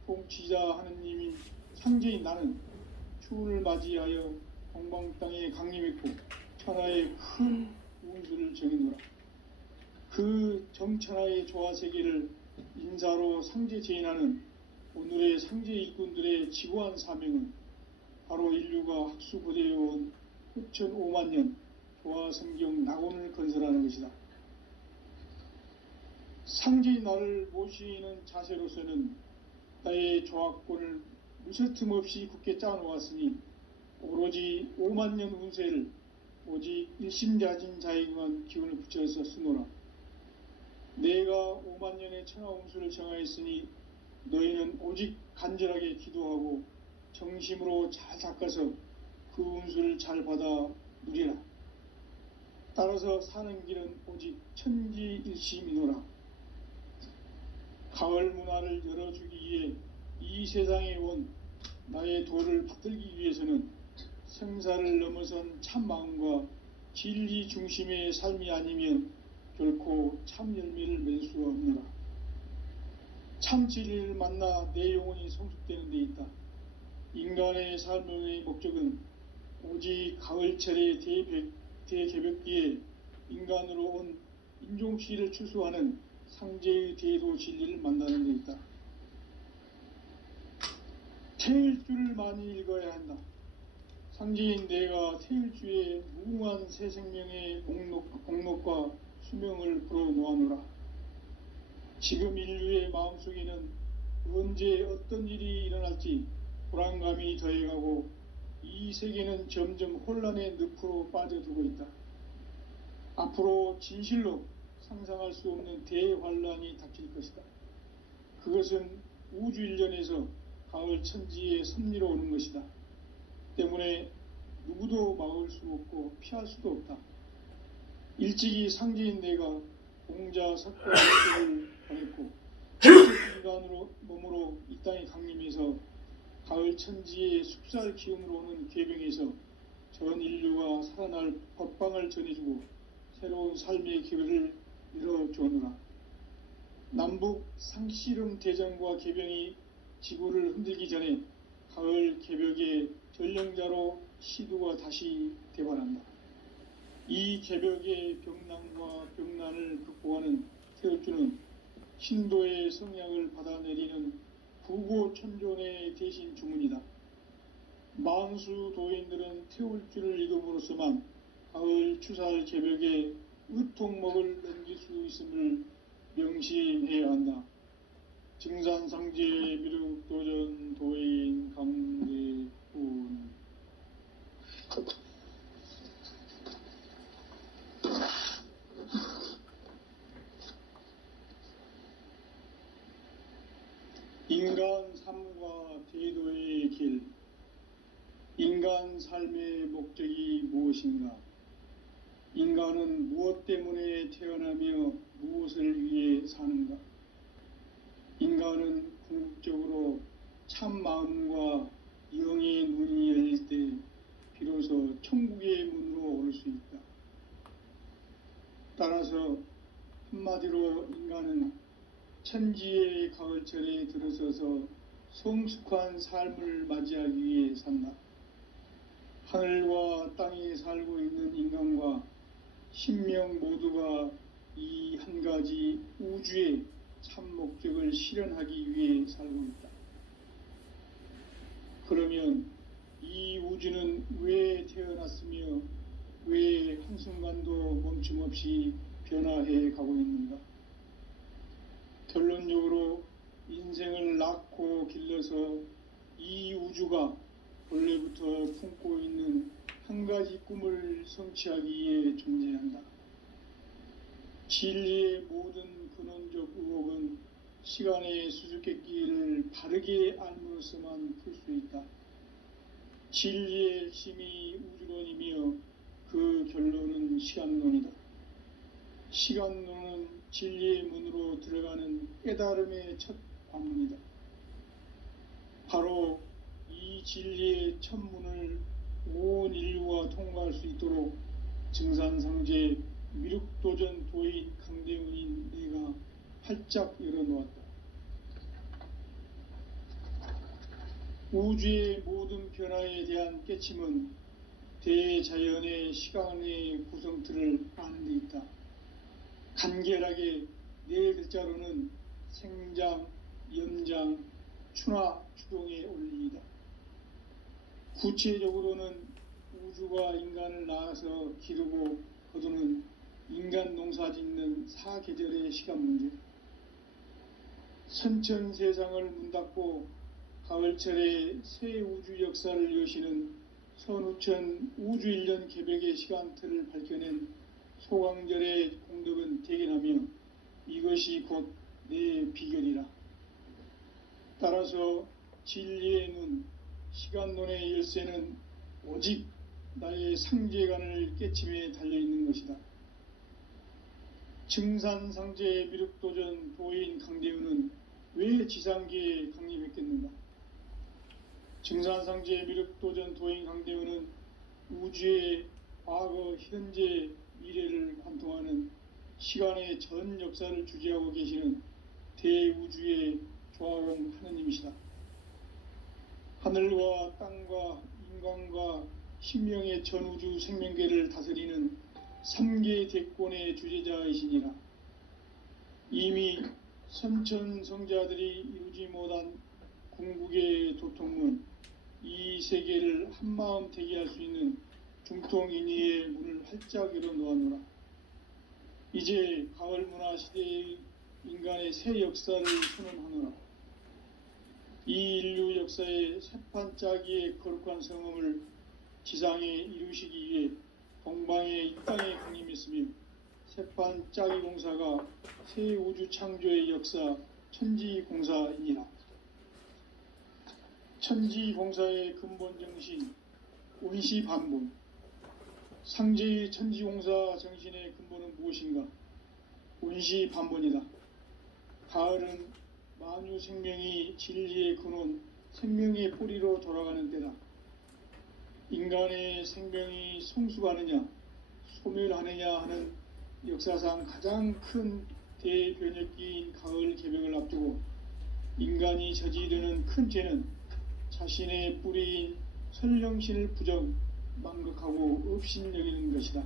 통치자 하느님인 상제인 나는 추운을 맞이하여 동방 땅에 강림했고 천하의 큰 운수를 정해노라. 그 정천하의 조화세계를 인사로 상제 제인하는 오늘의 상제 일꾼들의 지고한 사명은 바로 인류가 학수고대해온 후천 5만년 조화성경 낙원을 건설하는 것이다. 상제인 나를 모시는 자세로서는 나의 조화권을 무쇠틈 없이 굳게 짜놓았으니 오로지 5만년 운세를 오직 일심자진 자에게만 기운을 붙여서 쓰노라. 내가 5만년의 천하 운수를 정하였으니 너희는 오직 간절하게 기도하고 정심으로 잘 닦아서 그 운수를 잘 받아 누리라. 따라서 사는 길은 오직 천지일심이노라. 가을 문화를 열어주기 위해 이 세상에 온 나의 도를 받들기 위해서는 생사를 넘어선 참 마음과 진리 중심의 삶이 아니면 결코 참 열매를 맺을 수가 없노라. 참 진리를 만나 내 영혼이 성숙되는 데 있다. 인간의 삶의 목적은 오직 가을철의 대개벽기에 인간으로 온 인종시를 추수하는 상제의 대도 진리를 만나는 데 있다. 태일주를 많이 읽어야 한다. 상제인 내가 태일주의 무궁한 새 생명의 목록과 수명을 불어놓아노라. 지금 인류의 마음속에는 언제 어떤 일이 일어날지 불안감이 더해가고 이 세계는 점점 혼란의 늪으로 빠져들고 있다. 앞으로 진실로 상상할 수 없는 대환란이 닥칠 것이다. 그것은 우주 일련에서 가을 천지의 섭리로 오는 것이다. 때문에 누구도 막을 수 없고 피할 수도 없다. 일찍이 상제인 내가 공자 석가를 보냈고 인간으로 몸으로 이 땅에 강림해서 가을 천지의 숲살 기운으로 오는 계병에서 전 인류가 살아날 법방을 전해주고 새로운 삶의 기회를 열어주었노라. 남북 상씨름 대전과 계병이 지구를 흔들기 전에 가을 개벽의 전령자로 시두가 다시 대발한다. 이 개벽의 병난과 병난을 극복하는 태울주는 신도의 성향을 받아내리는 부고천존의 대신 주문이다. 만수 도인들은 태울주를 읽음으로써만 가을 추살 개벽의 의통목을 넘길 수 있음을 명심해야 한다. 증산상제 미륵도전 도인 강대훈. 인간 삶과 대도의 길. 인간 삶의 목적이 무엇인가? 인간은 무엇 때문에 태어나며 무엇을 위해 사는가? 인간은 궁극적으로 참 마음과 영의 눈이 열릴 때 비로소 천국의 문으로 오를 수 있다. 따라서 한마디로 인간은 천지의 가을철에 들어서서 성숙한 삶을 맞이하기 위해 산다. 하늘과 땅에 살고 있는 인간과 신명 모두가 이 한 가지 우주의 참 목적을 실현하기 위해 살고 있다. 그러면 이 우주는 왜 태어났으며 왜 한순간도 멈춤없이 변화해 가고 있는가? 결론적으로 인생을 낳고 길러서 이 우주가 원래부터 품고 있는 한 가지 꿈을 성취하기 위해 존재한다. 진리의 모든 근원적 의혹은 시간의 수수께끼를 바르게 알므로써만 풀 수 있다. 진리의 핵심이 우주론이며 그 결론은 시간론이다. 시간론은 진리의 문으로 들어가는 깨달음의 첫 관문이다. 바로 이 진리의 첫 문을 온 인류가 통과할 수 있도록 증산상제 미륵도전 도인 강대훈인 내가 활짝 열어놓았다. 우주의 모든 변화에 대한 깨침은 대자연의 시간의 구성틀을 아는 데 있다. 간결하게 네 글자로는 생장, 연장, 추나 추동의 원리이다. 구체적으로는 우주가 인간을 낳아서 기르고 거두는 인간 농사 짓는 사계절의 시간 문제. 선천 세상을 문 닫고 가을철에 새 우주 역사를 여시는 선우천 우주 1년 개벽의 시간틀을 밝혀낸 소강절의 공덕은 대견하며 이것이 곧 내 비결이라. 따라서 진리의 눈, 시간론의 열쇠는 오직 나의 상제관을 깨침에 달려있는 것이다. 증산상제 미륵도전 도인 강대훈은 왜 지상계에 강림했겠는가? 증산상제 미륵도전 도인 강대훈은 우주의 과거, 현재, 미래를 관통하는 시간의 전 역사를 주재하고 계시는 대우주의 조화공 하느님이시다. 하늘과 땅과 인간과 신명의 전우주 생명계를 다스리는 3계 대권의 주재자이시니라. 이미 선천성자들이 이루지 못한 궁극의 도통문, 이 세계를 한마음 되게 할 수 있는 중통인의의 문을 활짝 열어놓았노라. 이제 가을 문화 시대의 인간의 새 역사를 선언하노라. 이 인류 역사의 새판짜기의 거룩한 성음을 지상에 이루시기 위해 동방의 이 땅에 강림했으며 새판짜기 공사가 새 우주 창조의 역사 천지공사이니라. 천지공사의 근본 정신 운시반본. 상제의 천지공사 정신의 근본은 무엇인가? 운시 반본이다. 가을은 만유 생명이 진리의 근원, 생명의 뿌리로 돌아가는 때다. 인간의 생명이 성숙하느냐, 소멸하느냐 하는 역사상 가장 큰 대변혁기인 가을 개벽을 앞두고 인간이 저지르는 큰 죄는 자신의 뿌리인 설령신을 부정, 망극하고 업신여기는 것이다.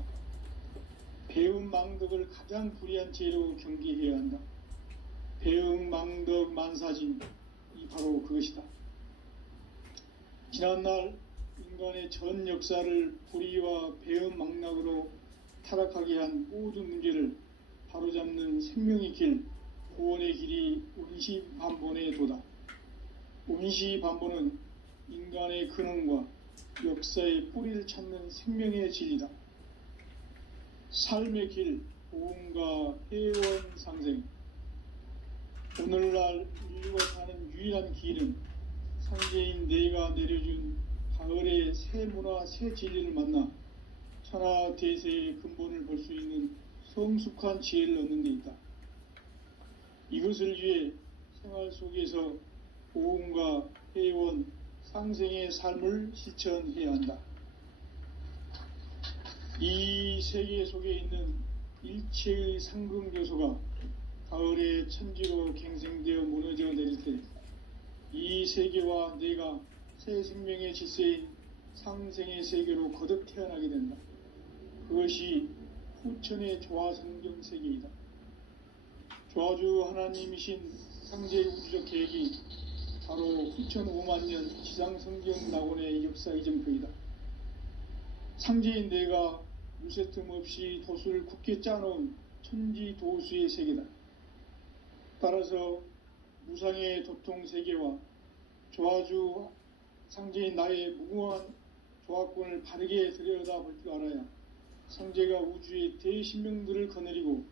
배음 망덕을 가장 불의한 죄로 경계해야 한다. 배음 망덕 만사진이 바로 그것이다. 지난날 인간의 전 역사를 불의와 배음 망락으로 타락하게 한 모든 문제를 바로잡는 생명의 길, 구원의 길이 운시반본의 도다. 운시반본은 인간의 근원과 역사의 뿌리를 찾는 생명의 진리다. 삶의 길, 보험과 회원 상생. 오늘날 인류가 사는 유일한 길은 상제인 내가 내려준 가을의 새 문화, 새 진리를 만나 천하 대세의 근본을 볼 수 있는 성숙한 지혜를 얻는 데 있다. 이것을 위해 생활 속에서 보험과 회원, 상생의 삶을 실천해야 한다. 이 세계 속에 있는 일체의 상금 요소가 가을의 천지로 갱생되어 무너져 내릴 때 이 세계와 내가 새 생명의 질서인 상생의 세계로 거듭 태어나게 된다. 그것이 후천의 조화성경 세계이다. 조화주 하나님이신 상제의 우주적 계획이 바로 후천 5만년 지상성경 낙원의 역사 이정표이다. 상제인 내가 무쇠틈 없이 도수를 굳게 짜놓은 천지 도수의 세계다. 따라서 무상의 도통 세계와 조화주 상제인 나의 무궁한 조화권을 바르게 들여다볼 줄 알아야 상제가 우주의 대신명들을 거느리고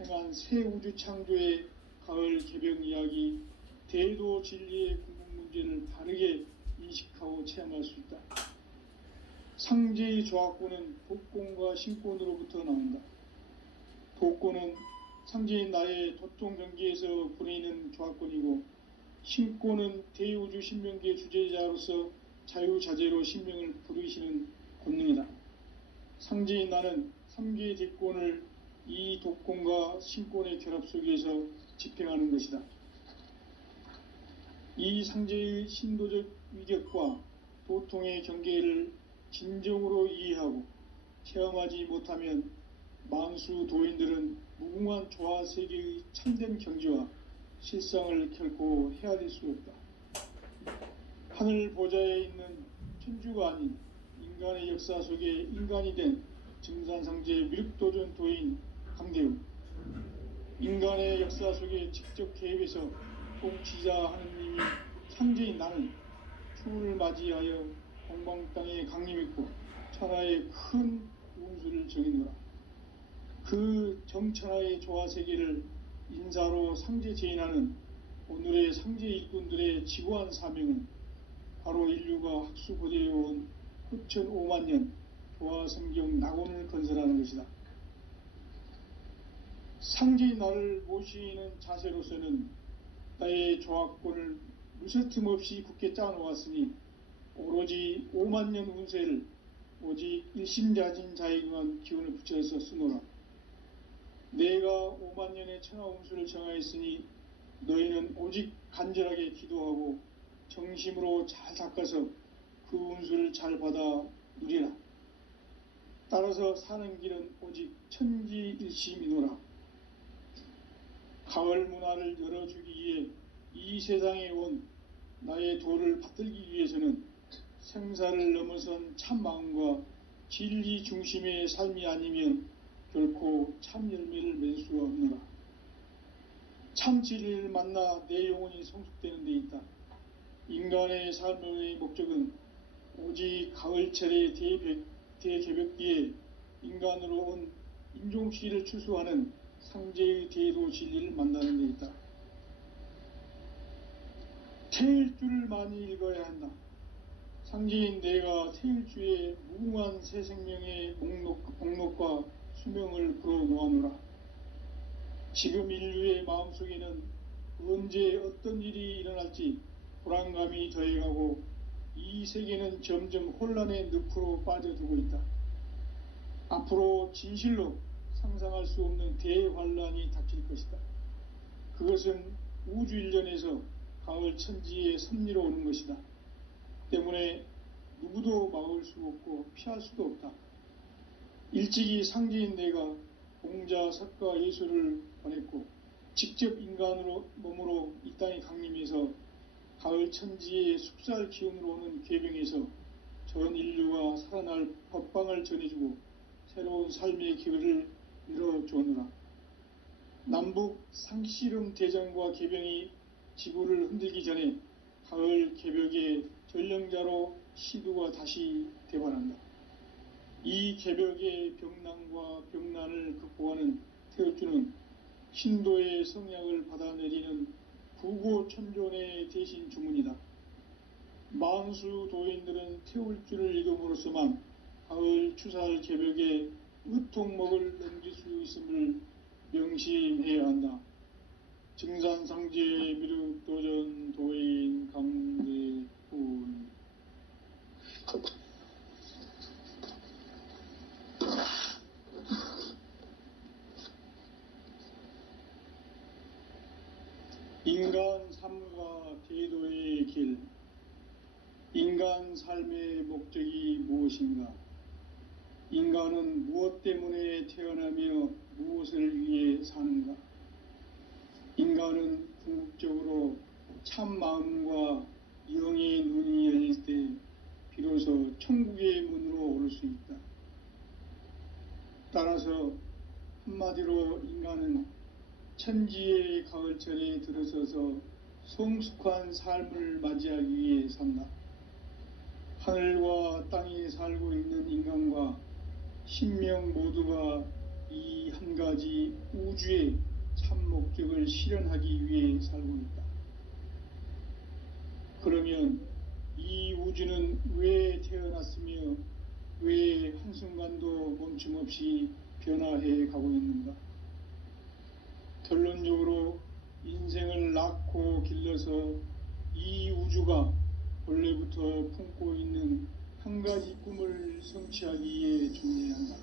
행한 새 우주 창조의 가을 개벽 이야기, 대도 진리의 궁극 문제를 바르게 인식하고 체험할 수 있다. 상제의 조화권은 독권과 신권으로부터 나온다. 독권은 상제인 나의 도통 경계에서 부리는 조화권이고, 신권은 대우주 신명기의 주제자로서 자유자재로 신명을 부르시는 권능이다. 상제인 나는 3개의 대권을 이 독권과 신권의 결합 속에서 집행하는 것이다. 이 상제의 신도적 위격과 도통의 경계를 진정으로 이해하고 체험하지 못하면 만수 도인들은 무궁한 조화 세계의 참된 경지와 실상을 결코 헤아릴 수 없다. 하늘 보좌에 있는 천주가 아닌 인간의 역사 속에 인간이 된 증산상제 미륵도전 도인 강대웅, 인간의 역사 속에 직접 개입해서 통치자 하느님이 상제인 나는 추운을 맞이하여 공방 땅에 강림했고 천하의 큰 운수를 정의노라. 그 정천하의 조화세계를 인사로 상제 제인하는 오늘의 상제 일꾼들의 지고한 사명은 바로 인류가 학수고대해온 후천 5만년 조화성경 낙원을 건설하는 것이다. 상제인 나를 모시는 자세로서는 나의 조화권을 무쇠틈 없이 굳게 짜놓았으니 오로지 5만년 운세를 오직 일심자진 자에 응한 기운을 붙여서 쓰노라. 내가 5만년의 천하 운수를 정하였으니 너희는 오직 간절하게 기도하고 정심으로 잘 닦아서 그 운수를 잘 받아 누리라. 따라서 사는 길은 오직 천지일심이노라. 가을 문화를 열어주기 위해 이 세상에 온 나의 도를 받들기 위해서는 생사를 넘어선 참 마음과 진리 중심의 삶이 아니면 결코 참 열매를 맺을 수가 없노라. 참 진리를 만나 내 영혼이 성숙되는 데 있다. 인간의 삶의 목적은 오직 가을철의 대개벽기에 인간으로 온 인종시를 추수하는 상제의 대도 진리를 만나는 데 있다. 태일주를 많이 읽어야 한다. 상제인 내가 태일주의 무궁한 새 생명의 목록과 수명을 불어 놓아노라. 지금 인류의 마음속에는 언제 어떤 일이 일어날지 불안감이 더해가고 이 세계는 점점 혼란의 늪으로 빠져들고 있다. 앞으로 진실로 상상할 수 없는 대환란이 닥칠 것이다. 그것은 우주 일련에서 가을 천지의 섭리로 오는 것이다. 때문에 누구도 막을 수 없고 피할 수도 없다. 일찍이 상제인 내가 공자, 석가, 예수를 보냈고 직접 인간으로 몸으로 이 땅에 강림해서 가을 천지의 숲살 기운으로 오는 궤병에서 전 인류가 살아날 법방을 전해주고 새로운 삶의 기회를 열어주었노라. 남북 상씨름 대전과 궤병이 지구를 흔들기 전에 가을 개벽의 전령자로 시두가 다시 대반한다. 이 개벽의 병난과 병난을 극복하는 태울주는 신도의 성약을 받아내리는 구고천존의 대신 주문이다. 만수 도인들은 태울주를 읽음으로써만 가을 추살 개벽의 의통목을 넘길 수 있음을 명심해야 한다. 증산상제 미륵도전 도인 강대훈. 인간 삶과 대도의 길. 인간 삶의 목적이 무엇인가? 인간은 무엇 때문에 태어나며 무엇을 위해 사는가? 인간은 궁극적으로 참 마음과 영의 눈이 열릴 때 비로소 천국의 문으로 오를 수 있다. 따라서 한마디로 인간은 천지의 가을철에 들어서서 성숙한 삶을 맞이하기 위해 산다. 하늘과 땅에 살고 있는 인간과 신명 모두가 이 한 가지 우주의 참 목적을 실현하기 위해 살고 있다. 그러면 이 우주는 왜 태어났으며 왜 한순간도 멈춤없이 변화해 가고 있는가? 결론적으로 인생을 낳고 길러서 이 우주가 본래부터 품고 있는 한 가지 꿈을 성취하기 위해 존재한다.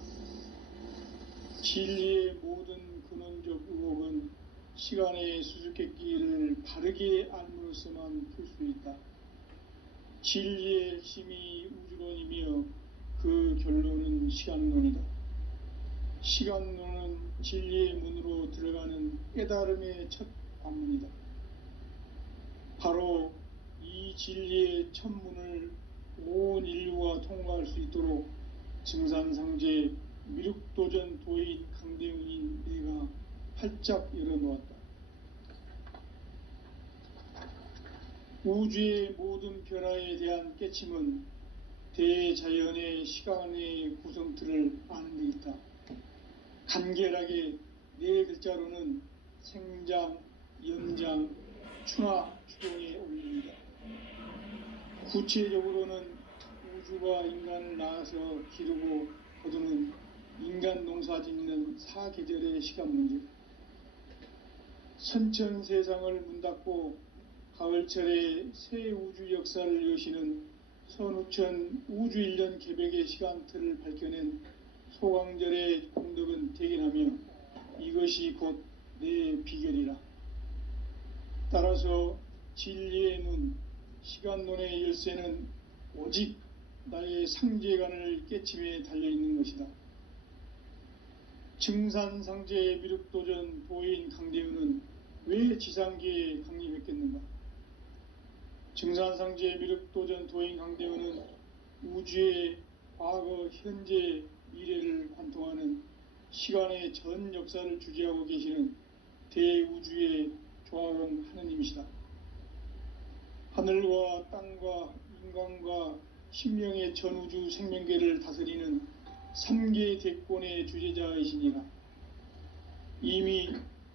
진리의 모든 근원적 의혹은 시간의 수수께끼를 바르게 알므로써만 풀 수 있다. 진리의 핵심이 우주론이며 그 결론은 시간론이다. 시간론은 진리의 문으로 들어가는 깨달음의 첫 관문이다. 바로 이 진리의 첫 문을 온 인류가 통과할 수 있도록 증산상제 미륵도전 도인 강대훈인 내가 활짝 열어놓았다. 우주의 모든 변화에 대한 깨침은 대자연의 시간의 구성틀을 아는 데 있다. 간결하게 네 글자로는 생장, 연장, 추나 추동에 올립니다. 구체적으로는 우주가 인간을 낳아서 기르고 거두는 인간 농사 짓는 사계절의 시간 문제. 선천 세상을 문 닫고 가을철에 새 우주 역사를 여시는 선우천 우주 일년 개벽의 시간틀을 밝혀낸 소강절의 공덕은 대견하며 이것이 곧 내 비결이라. 따라서 진리의 눈, 시간론의 열쇠는 오직 나의 상제관을 깨침에 달려있는 것이다. 증산상제 미륵도전 도인 강대훈은 왜 지상계에 강림했겠는가? 증산상제 미륵도전 도인 강대훈은 우주의 과거, 현재, 미래를 관통하는 시간의 전 역사를 주재하고 계시는 대우주의 조화원 하느님이시다. 하늘과 땅과 인간과 신명의 전우주 생명계를 다스리는 3계 대권의 주제자이시니라. 이미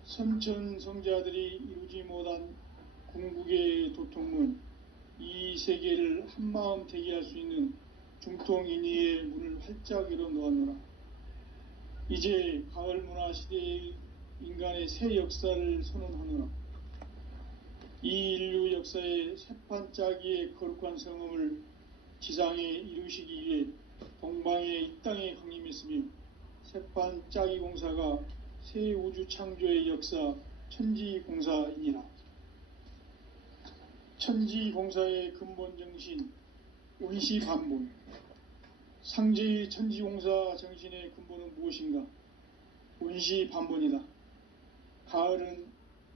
선천성자들이 이루지 못한 궁극의 도통문, 이 세계를 한마음 되게 할 수 있는 중통인의의 문을 활짝 열어 놓았노라. 이제 가을 문화 시대의 인간의 새 역사를 선언하노라. 이 인류 역사의 새판 짜기의 거룩한 성음을 지상에 이루시기 위해 동방의 이 땅에 강림했으며 새판 짜기 공사가 새 우주 창조의 역사 천지공사이니라. 천지공사의 근본 정신 원시반본. 상제의 천지공사 정신의 근본은 무엇인가? 원시반본이다. 가을은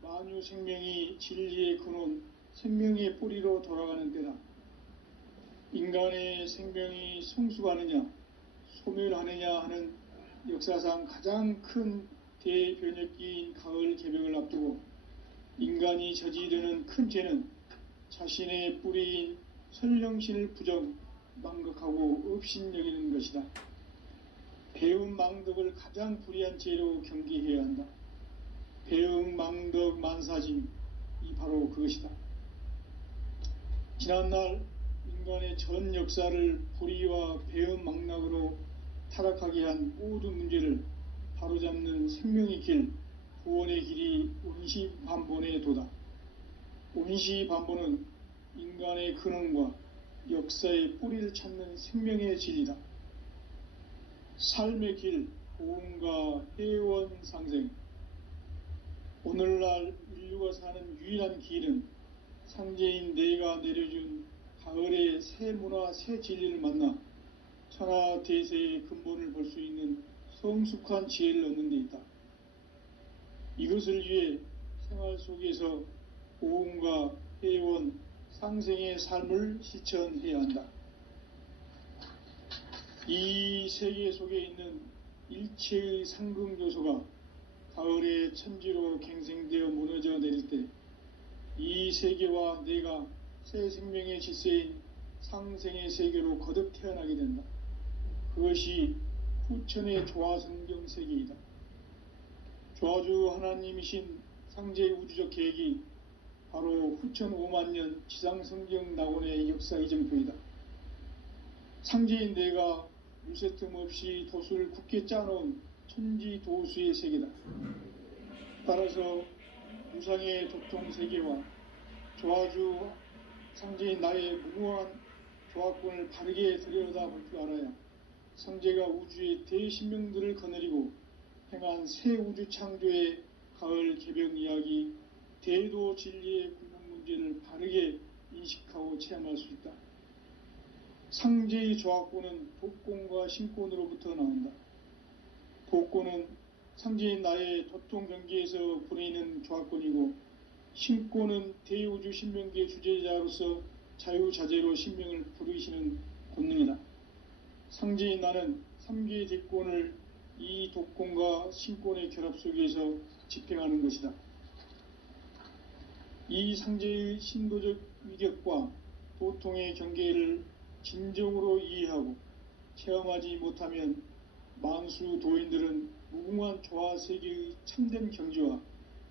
만유 생명이 진리의 근원, 생명의 뿌리로 돌아가는 때다. 인간의 생명이 성숙하느냐, 소멸하느냐 하는 역사상 가장 큰 대변혁기인 가을 개벽을 앞두고 인간이 저지르는 큰 죄는 자신의 뿌리인 선령신을 부정, 망각하고 업신여기는 것이다. 배움 망덕을 가장 불의한 죄로 경계해야 한다. 배움 망덕 만사짐이 바로 그것이다. 지난날 인간의 전 역사를 불의와 배움 망락으로 타락하게 한 모든 문제를 바로잡는 생명의 길, 구원의 길이 원시반본의 도다. 원시반본은 인간의 근원과 역사의 뿌리를 찾는 생명의 진리다. 삶의 길, 고음과 회원 상생. 오늘날 인류가 사는 유일한 길은 상제인 내가 내려준 가을의 새 문화, 새 진리를 만나 천하 대세의 근본을 볼 수 있는 성숙한 지혜를 얻는 데 있다. 이것을 위해 생활 속에서 고음과 회원, 상생의 삶을 실천해야 한다. 이 세계 속에 있는 일체의 상극 요소가 가을의 천지로 갱생되어 무너져 내릴 때 이 세계와 내가 새 생명의 질서인 상생의 세계로 거듭 태어나게 된다. 그것이 후천의 조화성경 세계이다. 조화주 하나님이신 상제의 우주적 계획이 바로 후천 5만 년 지상성경 낙원의 역사 이정표이다. 상제인 내가 물새틈 없이 도수를 굳게 짜놓은 천지도수의 세계다. 따라서 무상의 도통 세계와 조화주 상제인 나의 무모한 조화권을 바르게 들여다볼 줄 알아야 상제가 우주의 대신명들을 거느리고 행한 새 우주 창조의 가을 개벽 이야기, 대도 진리의 근본 문제를 바르게 인식하고 체험할 수 있다. 상제의 조화권은 도권과 신권으로부터 나온다. 도권은 상제인 나의 도통 경계에서 보내는 조화권이고, 신권은 대우주 신명기의 주제자로서 자유자재로 신명을 부르시는 권능이다. 상제인 나는 3개의 대권을 이 도권과 신권의 결합 속에서 집행하는 것이다. 이 상제의 신도적 위격과 도통의 경계를 진정으로 이해하고 체험하지 못하면 만수 도인들은 무궁한 조화 세계의 참된 경지와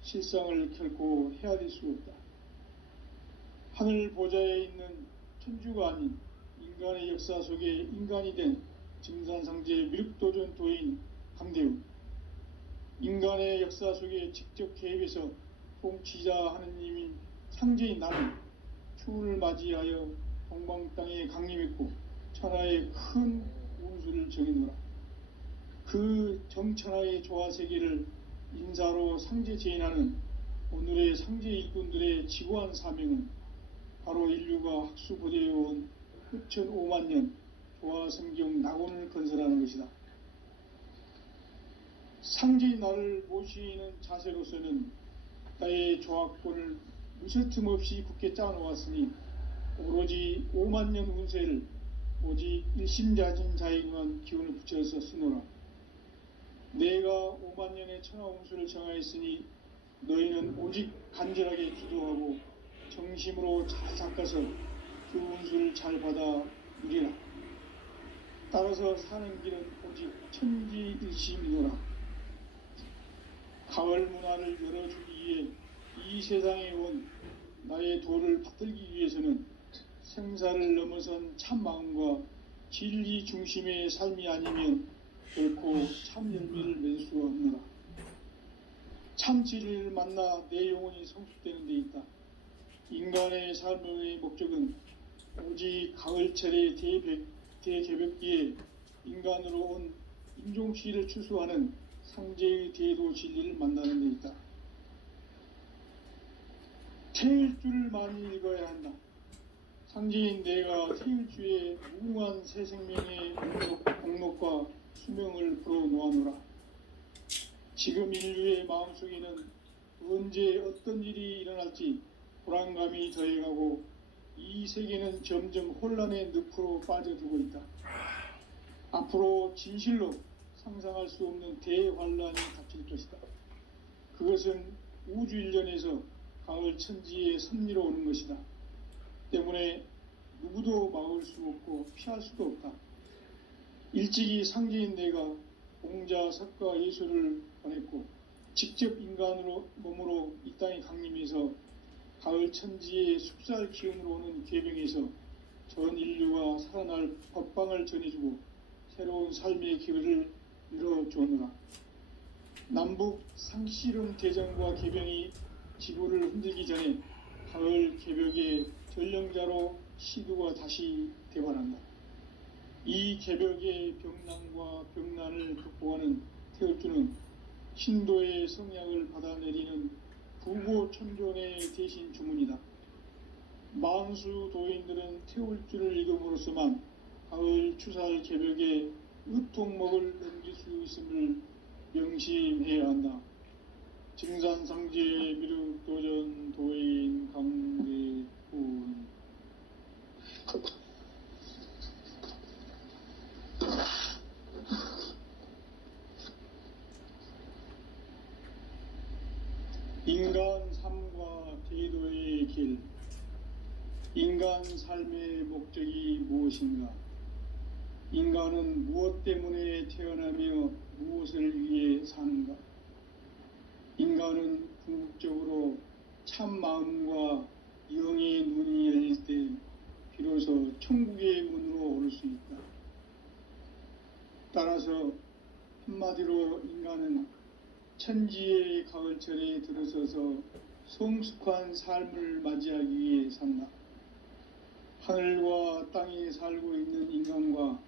실상을 결코 헤아릴 수 없다. 하늘 보좌에 있는 천주가 아닌 인간의 역사 속에 인간이 된 증산상제 미륵도전 도인 강대우, 인간의 역사 속에 직접 개입해서 통치자 하느님인 상제인 나는 추운을 맞이하여 동방 땅에 강림했고 천하의 큰 운수를 정해노라. 그 정천하의 조화세계를 인사로 상제 제인하는 오늘의 상제 일꾼들의 지고한 사명은 바로 인류가 학수고대해온 후천 5만 년 조화성경 낙원을 건설하는 것이다. 상제의 나를 모시는 자세로서는 나의 조화권을 무쇠틈 없이 굳게 짜놓았으니 오로지 5만 년 운세를 오직 일심자진 자에게만 기운을 붙여서 쓰노라. 내가 5만 년의 천하 운수를 정하였으니 너희는 오직 간절하게 기도하고 정심으로 잘 닦아서 그 운수를 잘 받아 누리라. 따라서 사는 길은 오직 천지일심이노라. 가을 문화를 열어주기 위해 이 세상에 온 나의 도를 받들기 위해서는 생사를 넘어선 참마음과 진리 중심의 삶이 아니면 결코 참 열매를 맺을 수가 없노라. 참 진리를 만나 내 영혼이 성숙되는 데 있다. 인간의 삶의 목적은 오직 가을철의 대개벽기에 인간으로 온 인종시를 추수하는 상제의 대도 진리를 만나는 데 있다. 태일 줄을 많이 읽어야 한다. 상제인 내가 태일주의 무궁한 새 생명의 공록과 수명을 불어놓아노라. 지금 인류의 마음속에는 언제 어떤 일이 일어날지 불안감이 더해가고 이 세계는 점점 혼란의 늪으로 빠져들고 있다. 앞으로 진실로 상상할 수 없는 대환란이 닥칠 것이다. 그것은 우주 일련에서 가을 천지의 섭리로 오는 것이다. 때문에 누구도 막을 수 없고 피할 수도 없다. 일찍이 상제인 내가 공자, 석가, 예수를 보냈고 직접 인간으로 몸으로 이 땅에 강림해서 가을 천지의 숲살 기운으로 오는 계명에서 전 인류가 살아날 법방을 전해주고 새로운 삶의 기회를 열어주느라. 남북 상씨름 대전과 개병이 지구를 흔들기 전에 가을 개벽의 전령자로 시두가 다시 대발한다. 이 개벽의 병난과 병난을 극복하는 태울주는 신도의 성약을 받아내리는 부고천존의 대신 주문이다. 만수 도인들은 태울주를 읽음으로써만 가을 추살 개벽의 으통목을 넘길 수 있음을 명심해야 한다. 증산상제 미륵도전 도인 강대훈. 인간 삶과 대도의 길. 인간 삶의 목적이 무엇인가? 인간은 무엇 때문에 태어나며 무엇을 위해 사는가? 인간은 궁극적으로 참 마음과 영의 눈이 열릴 때 비로소 천국의 문으로 오를 수 있다. 따라서 한마디로 인간은 천지의 가을철에 들어서서 성숙한 삶을 맞이하기 위해 산다. 하늘과 땅에 살고 있는 인간과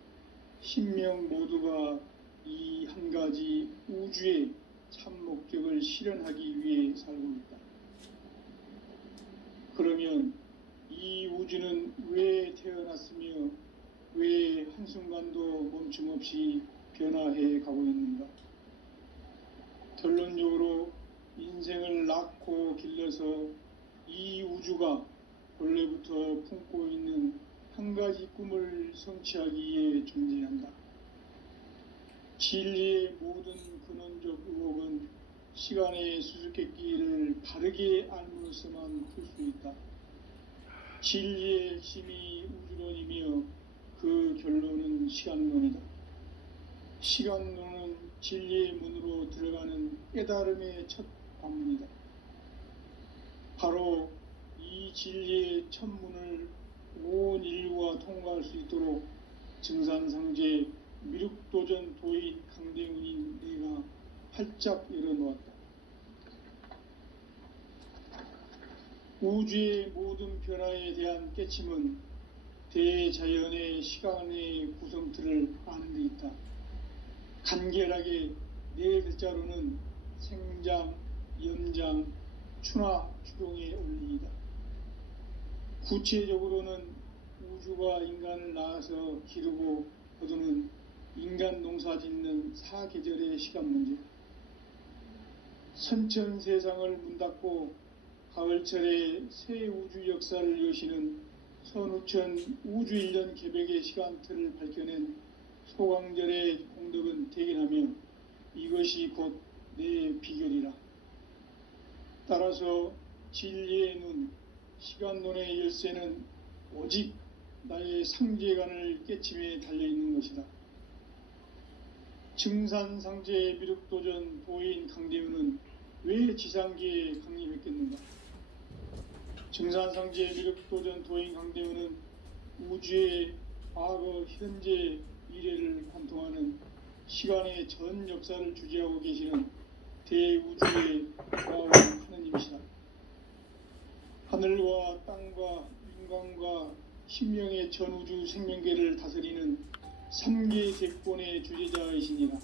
신명 모두가 이 한 가지 우주의 참 목적을 실현하기 위해 살고 있다. 그러면 이 우주는 왜 태어났으며 왜 한순간도 멈춤없이 변화해 가고 있는가? 결론적으로 인생을 낳고 길러서 이 우주가 본래부터 품고 있는 한 가지 꿈을 성취하기 위해 존재한다. 진리의 모든 근원적 의혹은 시간의 수수께끼를 바르게 알므로서만 풀 수 있다. 진리의 핵심이 우주론이며 그 결론은 시간론이다. 시간론은 진리의 문으로 들어가는 깨달음의 첫 관문이다. 바로 이 진리의 첫 문을 온 인류가 통과할 수 있도록 증산상제 미륵도전 도인 강대훈인 내가 활짝 열어놓았다. 우주의 모든 변화에 대한 깨침은 대자연의 시간의 구성틀을 아는 데 있다. 간결하게 네 글자로는 생장, 연장, 추나 추동의 원리이다. 구체적으로는 우주가 인간을 낳아서 기르고 거두는 인간 농사 짓는 사계절의 시간 문제. 선천 세상을 문 닫고 가을철에 새 우주 역사를 여시는 선우천 우주 1년 개벽의 시간틀을 밝혀낸 소강절의 공덕은 대견하며 이것이 곧 내 비결이라. 따라서 진리의 눈, 시간론의 열쇠는 오직 나의 상제관을 깨침에 달려있는 것이다. 증산상제 미륵도전 도인 강대훈은 왜 지상계에 강림했겠는가? 증산상제 미륵도전 도인 강대훈은 우주의 과거, 현재, 미래를 관통하는 시간의 전 역사를 주재하고 계시는 대우주의 신명의 전우주 생명계를 다스리는 3계 대권의 주제자이시니라.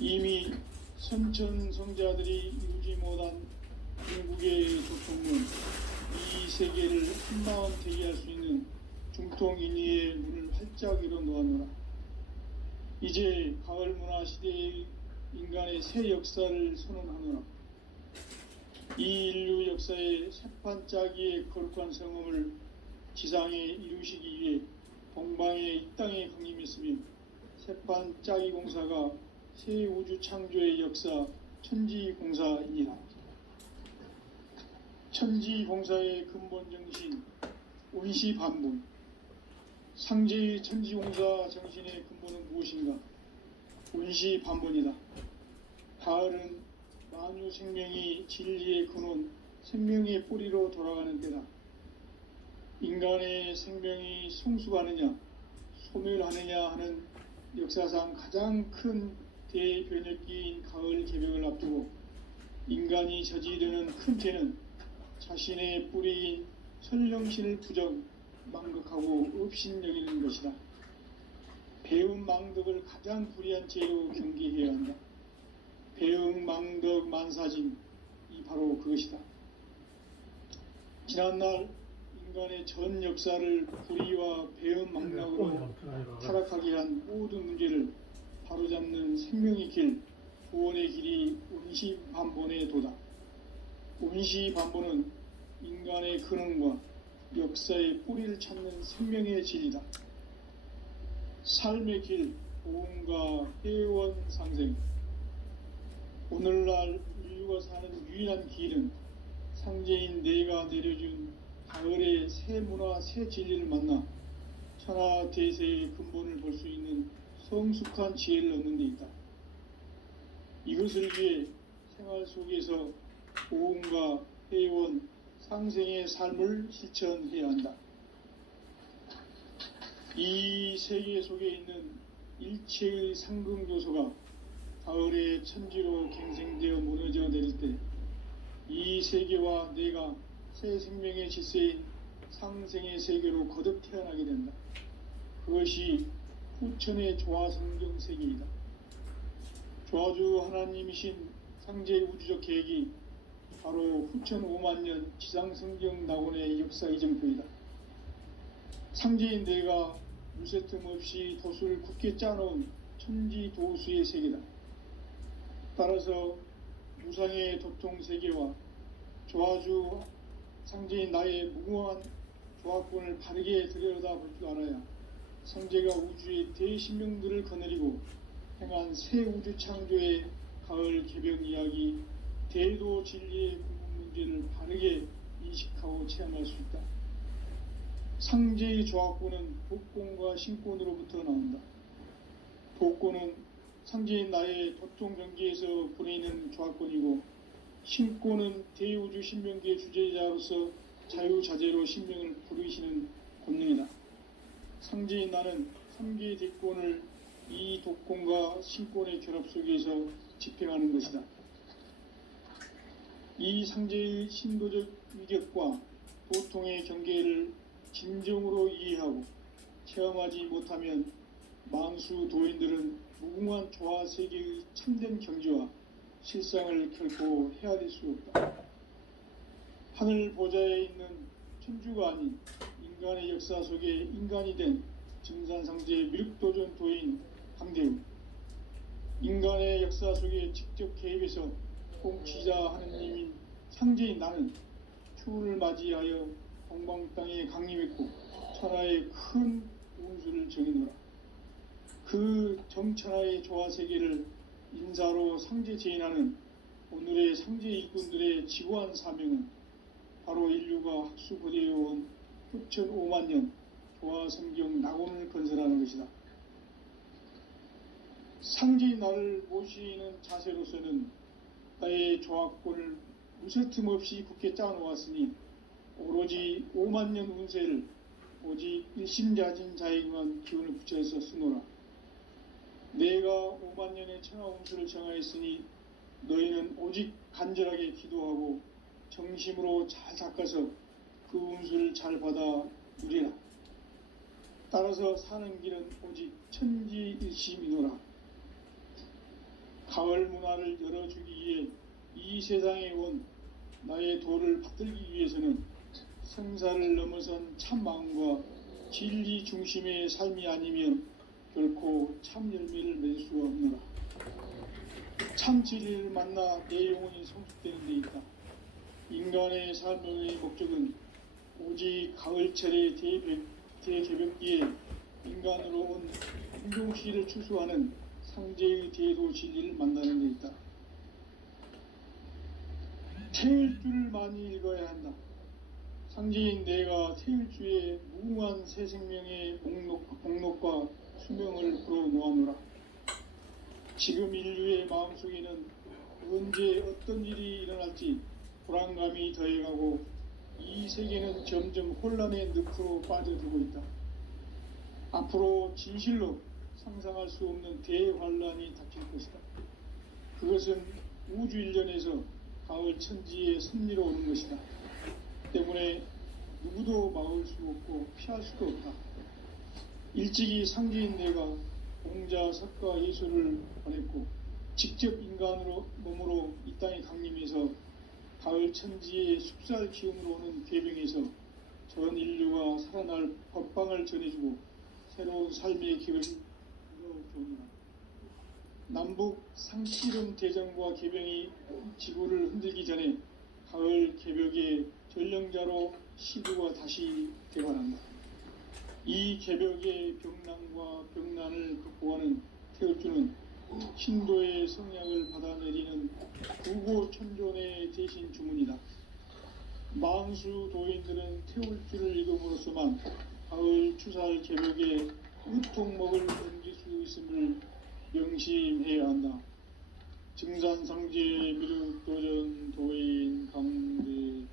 이미 선천성자들이 이루지 못한 중국의 도통문 이 세계를 한마음 되게 할 수 있는 중통인의의 문을 활짝 열어 놓았노라. 이제 가을 문화 시대의 인간의 새 역사를 선언하노라. 이 인류 역사의 새판짜기의 거룩한 성음을 지상에 이루시기 위해 동방의 이 땅에 강림했으며 새판짜기 공사가 새 우주 창조의 역사 천지공사이니라. 천지공사의 근본 정신 온시반분. 상제의 천지공사 정신의 근본은 무엇인가? 온시반분이다. 가을은 만유 생명이 진리의 근원, 생명의 뿌리로 돌아가는 때다. 인간의 생명이 성숙하느냐, 소멸하느냐 하는 역사상 가장 큰 대변혁기인 가을 개벽을 앞두고 인간이 저지르는 큰 죄는 자신의 뿌리인 선령신을 부정, 망극하고 업신여기는 것이다. 배움 망덕을 가장 불의한 죄로 경계해야 한다. 배움 망덕 만사짐이 바로 그것이다. 지난날 인간의 전 역사를 불의와 배움 망락으로 타락하게 한 모든 문제를 바로잡는 생명의 길, 구원의 길이 온시반본의 도다. 온시반본은 인간의 근원과 역사의 뿌리를 찾는 생명의 진리다. 삶의 길, 보험과 회원 상생. 오늘날 인류가 사는 유일한 길은 상제인 내가 내려준 가을의 새 문화, 새 진리를 만나 천하 대세의 근본을 볼 수 있는 성숙한 지혜를 얻는 데 있다. 이것을 위해 생활 속에서 보험과 회원, 상생의 삶을 실천해야 한다. 이 세계 속에 있는 일체의 상극 요소가 가을의 천지로 갱생되어 무너져 내릴 때 이 세계와 내가 새 생명의 질서인 상생의 세계로 거듭 태어나게 된다. 그것이 후천의 조화성경 세계이다. 조화주 하나님이신 상제의 우주적 계획이 바로 후천 5만년 지상성경 낙원의 역사 이정표이다. 상제인 내가 물새틈 없이 돛을 굳게 짜놓은 천지도수의 세계다. 따라서 무상의 도통 세계와 조화주 상제인 나의 무궁한 조합권을 바르게 들여다볼 줄 알아야 상제가 우주의 대신명들을 거느리고 행한 새 우주 창조의 가을 개벽 이야기, 대도 진리의 궁극 문제를 바르게 인식하고 체험할 수 있다. 상제의 조합권은 복권과 신권으로부터 나온다. 복권은 상제인 나의 도통 경계에서 보내는 조합권이고, 신권은 대우주 신명계의 주제자로서 자유자재로 신명을 부르시는 권능이다. 상제인 나는 3개의 대권을 이 독권과 신권의 결합 속에서 집행하는 것이다. 이 상제의 신도적 위격과 도통의 경계를 진정으로 이해하고 체험하지 못하면 만수 도인들은 무궁한 조화 세계의 참된 경지와 실상을 결코 헤아릴 수 없다. 하늘 보좌에 있는 천주가 아닌 인간의 역사 속에 인간이 된 증산상제의 미륵도전 도인 강대우, 인간의 역사 속에 직접 개입해서 공치자 하느님인 상제인 나는 추운을 맞이하여 동방 땅에 강림했고 천하의 큰 운수를 정해놓으라. 그 정천하의 조화 세계를 인사로 상제 제인하는 오늘의 상제 일꾼들의 지고한 사명은 바로 인류가 학수고대해온 후천 5만년 조화 성경 낙원을 건설하는 것이다. 상제인 나를 모시는 자세로서는 나의 조합권을 무쇠틈 없이 굳게 짜놓았으니 오로지 5만년 운세를 오직 일심자진 자에게만 기운을 붙여서 쓰노라. 내가 5만년의 천하 운수를 정하였으니 너희는 오직 간절하게 기도하고 정심으로 잘 닦아서 그 운수를 잘 받아 누리라. 따라서 사는 길은 오직 천지일심이노라. 가을 문화를 열어주기 위해 이 세상에 온 나의 도를 받들기 위해서는 성사를 넘어선 참 마음과 진리 중심의 삶이 아니면 결코 참 열매를 맺을 수가 없노라. 참 진리를 만나 내 영혼이 성숙되는 데 있다. 인간의 삶의 목적은 오직 가을철의 대개벽기에 인간으로 온 행동시를 추수하는 상제의 대도 진리를 만나는 데 있다. 태일주를 많이 읽어야 한다. 상제인 내가 태일주의 무궁한 새 생명의 목록과 수명을 불어놓아노라. 지금 인류의 마음속에는 언제 어떤 일이 일어날지 불안감이 더해가고 이 세계는 점점 혼란의 늪으로 빠져들고 있다. 앞으로 진실로 상상할 수 없는 대환란이 닥칠 것이다. 그것은 우주 일련에서 가을 천지의 섭리로 오는 것이다. 때문에 누구도 막을 수 없고 피할 수도 없다. 일찍이 상제인 내가 공자, 석가, 예수를 보냈고 직접 인간으로 몸으로 이 땅에 강림해서 가을 천지의 숲살 기운으로 오는 계병에서 전 인류가 살아날 법방을 전해주고 새로운 삶의 기회를 열어주오니라. 남북 상실은 대전과 개병이 지구를 흔들기 전에 가을 개벽의 전령자로 시구가 다시 개발한다. 이 개벽의 병난과 병난을 극복하는 태울주는 신도의 성향을 받아내리는 구고천존의 대신 주문이다. 만수 도인들은 태울주를 읽음으로써만 가을 추살 개벽의 으통목을 옮길 수 있음을 명심해야 한다. 증산상제 미륵도전 도인 강대훈.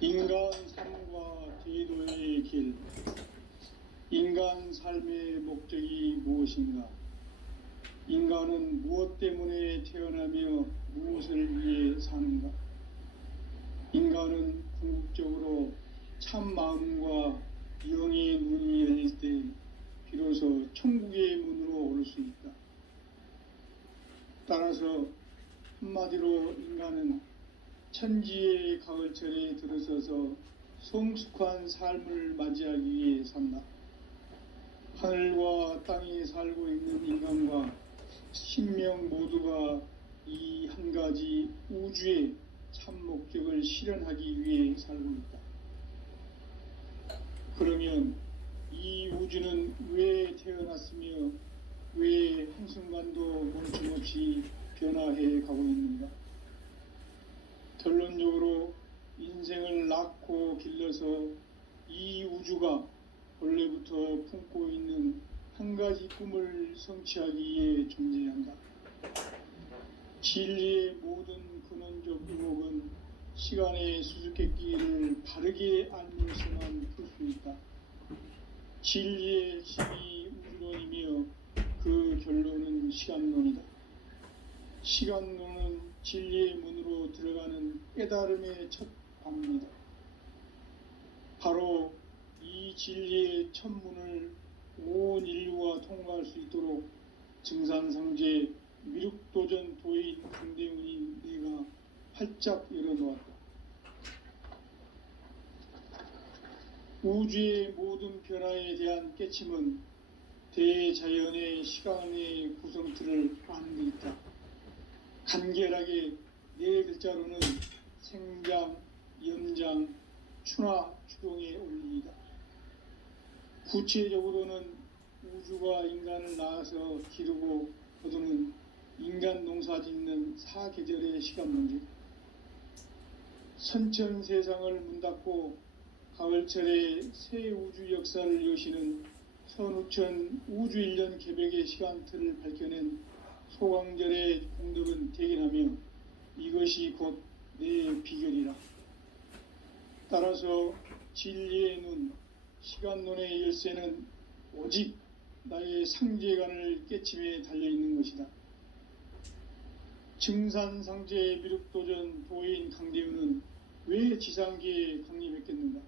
인간 삶과 제도의 길. 인간 삶의 목적이 무엇인가? 인간은 무엇 때문에 태어나며 무엇을 위해 사는가? 인간은 궁극적으로 참 마음과 영의 눈이 열릴 때 비로소 천국의 문으로 오를 수 있다. 따라서 한마디로 인간은 천지의 가을철에 들어서서 성숙한 삶을 맞이하기 위해 산다. 하늘과 땅에 살고 있는 인간과 신명 모두가 이 한 가지 우주의 참 목적을 실현하기 위해 살고 있다. 그러면 이 우주는 왜 태어났으며 왜 한순간도 멈춤없이 변화해 가고 있는가? 결론적으로 인생을 낳고 길러서 이 우주가 원래부터 품고 있는 한 가지 꿈을 성취하기 위해 존재한다. 진리의 모든 근원적 의목은 시간의 수수께끼를 바르게 알면서만 풀 수 있다. 진리의 핵심이 우주론이며 그 결론은 시간론이다. 시간론은 진리의 문으로 들어가는 깨달음의 첫 방문이다. 바로 이 진리의 첫 문을 온 인류가 통과할 수 있도록 증산상제 미륵도전 도인 강대훈이 내가 활짝 열어놓았다. 우주의 모든 변화에 대한 깨침은 대자연의 시간의 구성틀을 아는 데 있다. 간결하게 네 글자로는 생장, 염장, 추나 추동의 원리이다. 구체적으로는 우주가 인간을 낳아서 기르고 거두는 인간 농사 짓는 사계절의 시간 문제. 선천 세상을 문 닫고 가을철에 새 우주 역사를 여시는 선우천 우주일년 개벽의 시간틀을 밝혀낸 소강절의 공덕은 대견하며 이것이 곧 내 비결이라. 따라서 진리의 눈, 시간론의 열쇠는 오직 나의 상제관을 깨침에 달려있는 것이다. 증산상제 미륵도전 도인 강대우는 왜 지상계에 강림했겠는가?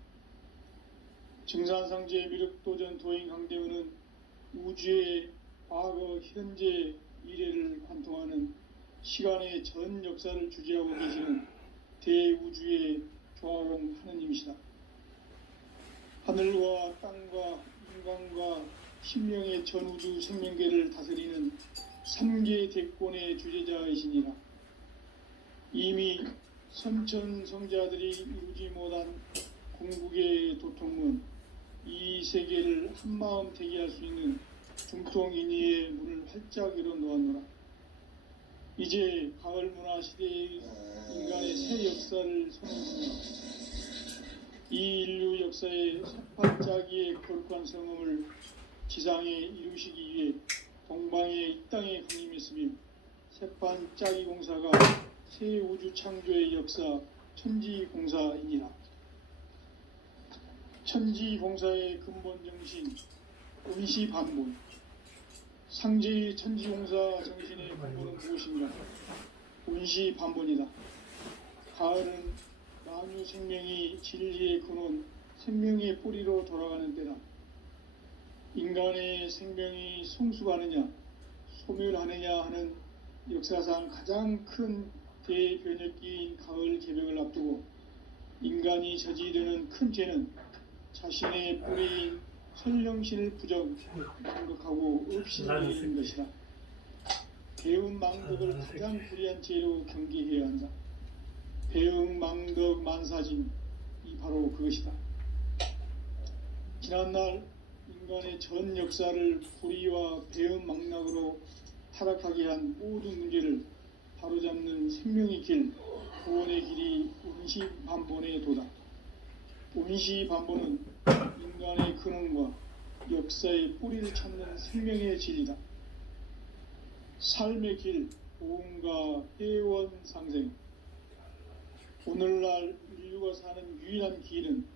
증산상제 미륵도전 도인 강대우는 우주의 과거, 현재, 미래를 관통하는 시간의 전 역사를 주재하고 계시는 대우주의 조화공 하느님이시다. 하늘과 땅과 인간과 신명의 전우주 생명계를 다스리는 삼계 대권의 주재자이시니라. 이미 선천성자들이 이루지 못한 궁극의 도통문, 이 세계를 한마음 되게 할 수 있는 중통인의의 문을 활짝 열어 놓았노라. 이제 가을 문화 시대의 인간의 새 역사를 선언합니다. 이 인류 역사의 삭발짜기의 거룩한 성음을 지상에 이루시기 위해 동방의 이 땅에 강림했으며 새판짜기 공사가 새 우주 창조의 역사 천지공사이니라. 천지공사의 근본 정신 온시반본, 상제의 천지공사 정신의 근본은 무엇인가? 온시반본이다. 가을은 만유 생명이 진리의 근원, 생명의 뿌리로 돌아가는 때다. 인간의 생명이 성숙하느냐, 소멸하느냐 하는 역사상 가장 큰 대변혁기인 가을 개벽을 앞두고 인간이 저지르는 큰 죄는 자신의 뿌리인 설령신을 부정하고 없이 여기는 것이다. 배운 망덕을 가장 불의한 죄로 경계해야 한다. 배응 망덕 만사진, 이 바로 그것이다. 지난날 인간의 전 역사를 불의와 배응 망락으로 타락하게 한 모든 문제를 바로잡는 생명의 길, 구원의 길이 온시반본의 도다. 온시반본은 인간의 근원과 역사의 뿌리를 찾는 생명의 진리다. 삶의 길, 보험과 회원 상생. 오늘날 인류가 사는 유일한 길은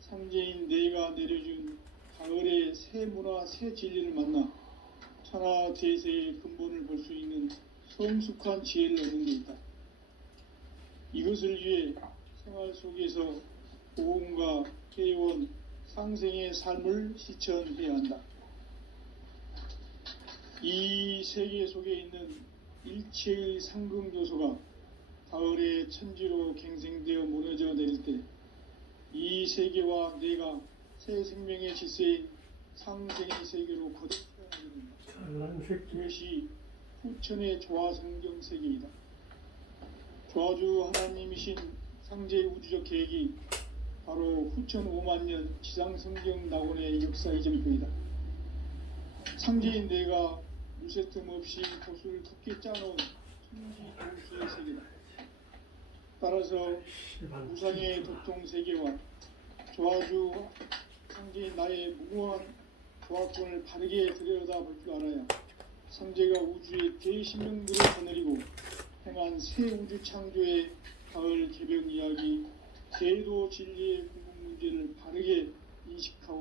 상제인 내가 내려준 가을의 새 문화, 새 진리를 만나 천하 대세의 근본을 볼 수 있는 성숙한 지혜를 얻는 데 있다. 이것을 위해 생활 속에서 보험과 회원, 상생의 삶을 실천해야 한다. 이 세계 속에 있는 일체의 상금 요소가 가을의 천지로 갱생되어 무너져 내릴 때 이 세계와 내가 새 생명의 질서인 상생의 세계로 거듭나게 된다. 그것이 후천의 조화성경 세계이다. 조화주 하나님이신 상제의 우주적 계획이 바로 후천 5만년 지상성경 낙원의 역사 이전표이다. 상제인 내가 물새 틈 없이 도수를 깊게 짜놓은 천지동수의 세계다. 따라서 우상의 도통 세계와 조화주 상제인 나의 무고한 조화권을 바르게 들여다볼 줄 알아야 상제가 우주의 대신명들을 거느리고 행한 새 우주 창조의 가을 개벽 이야기, 제도 진리의 궁극 문제를 바르게 인식하고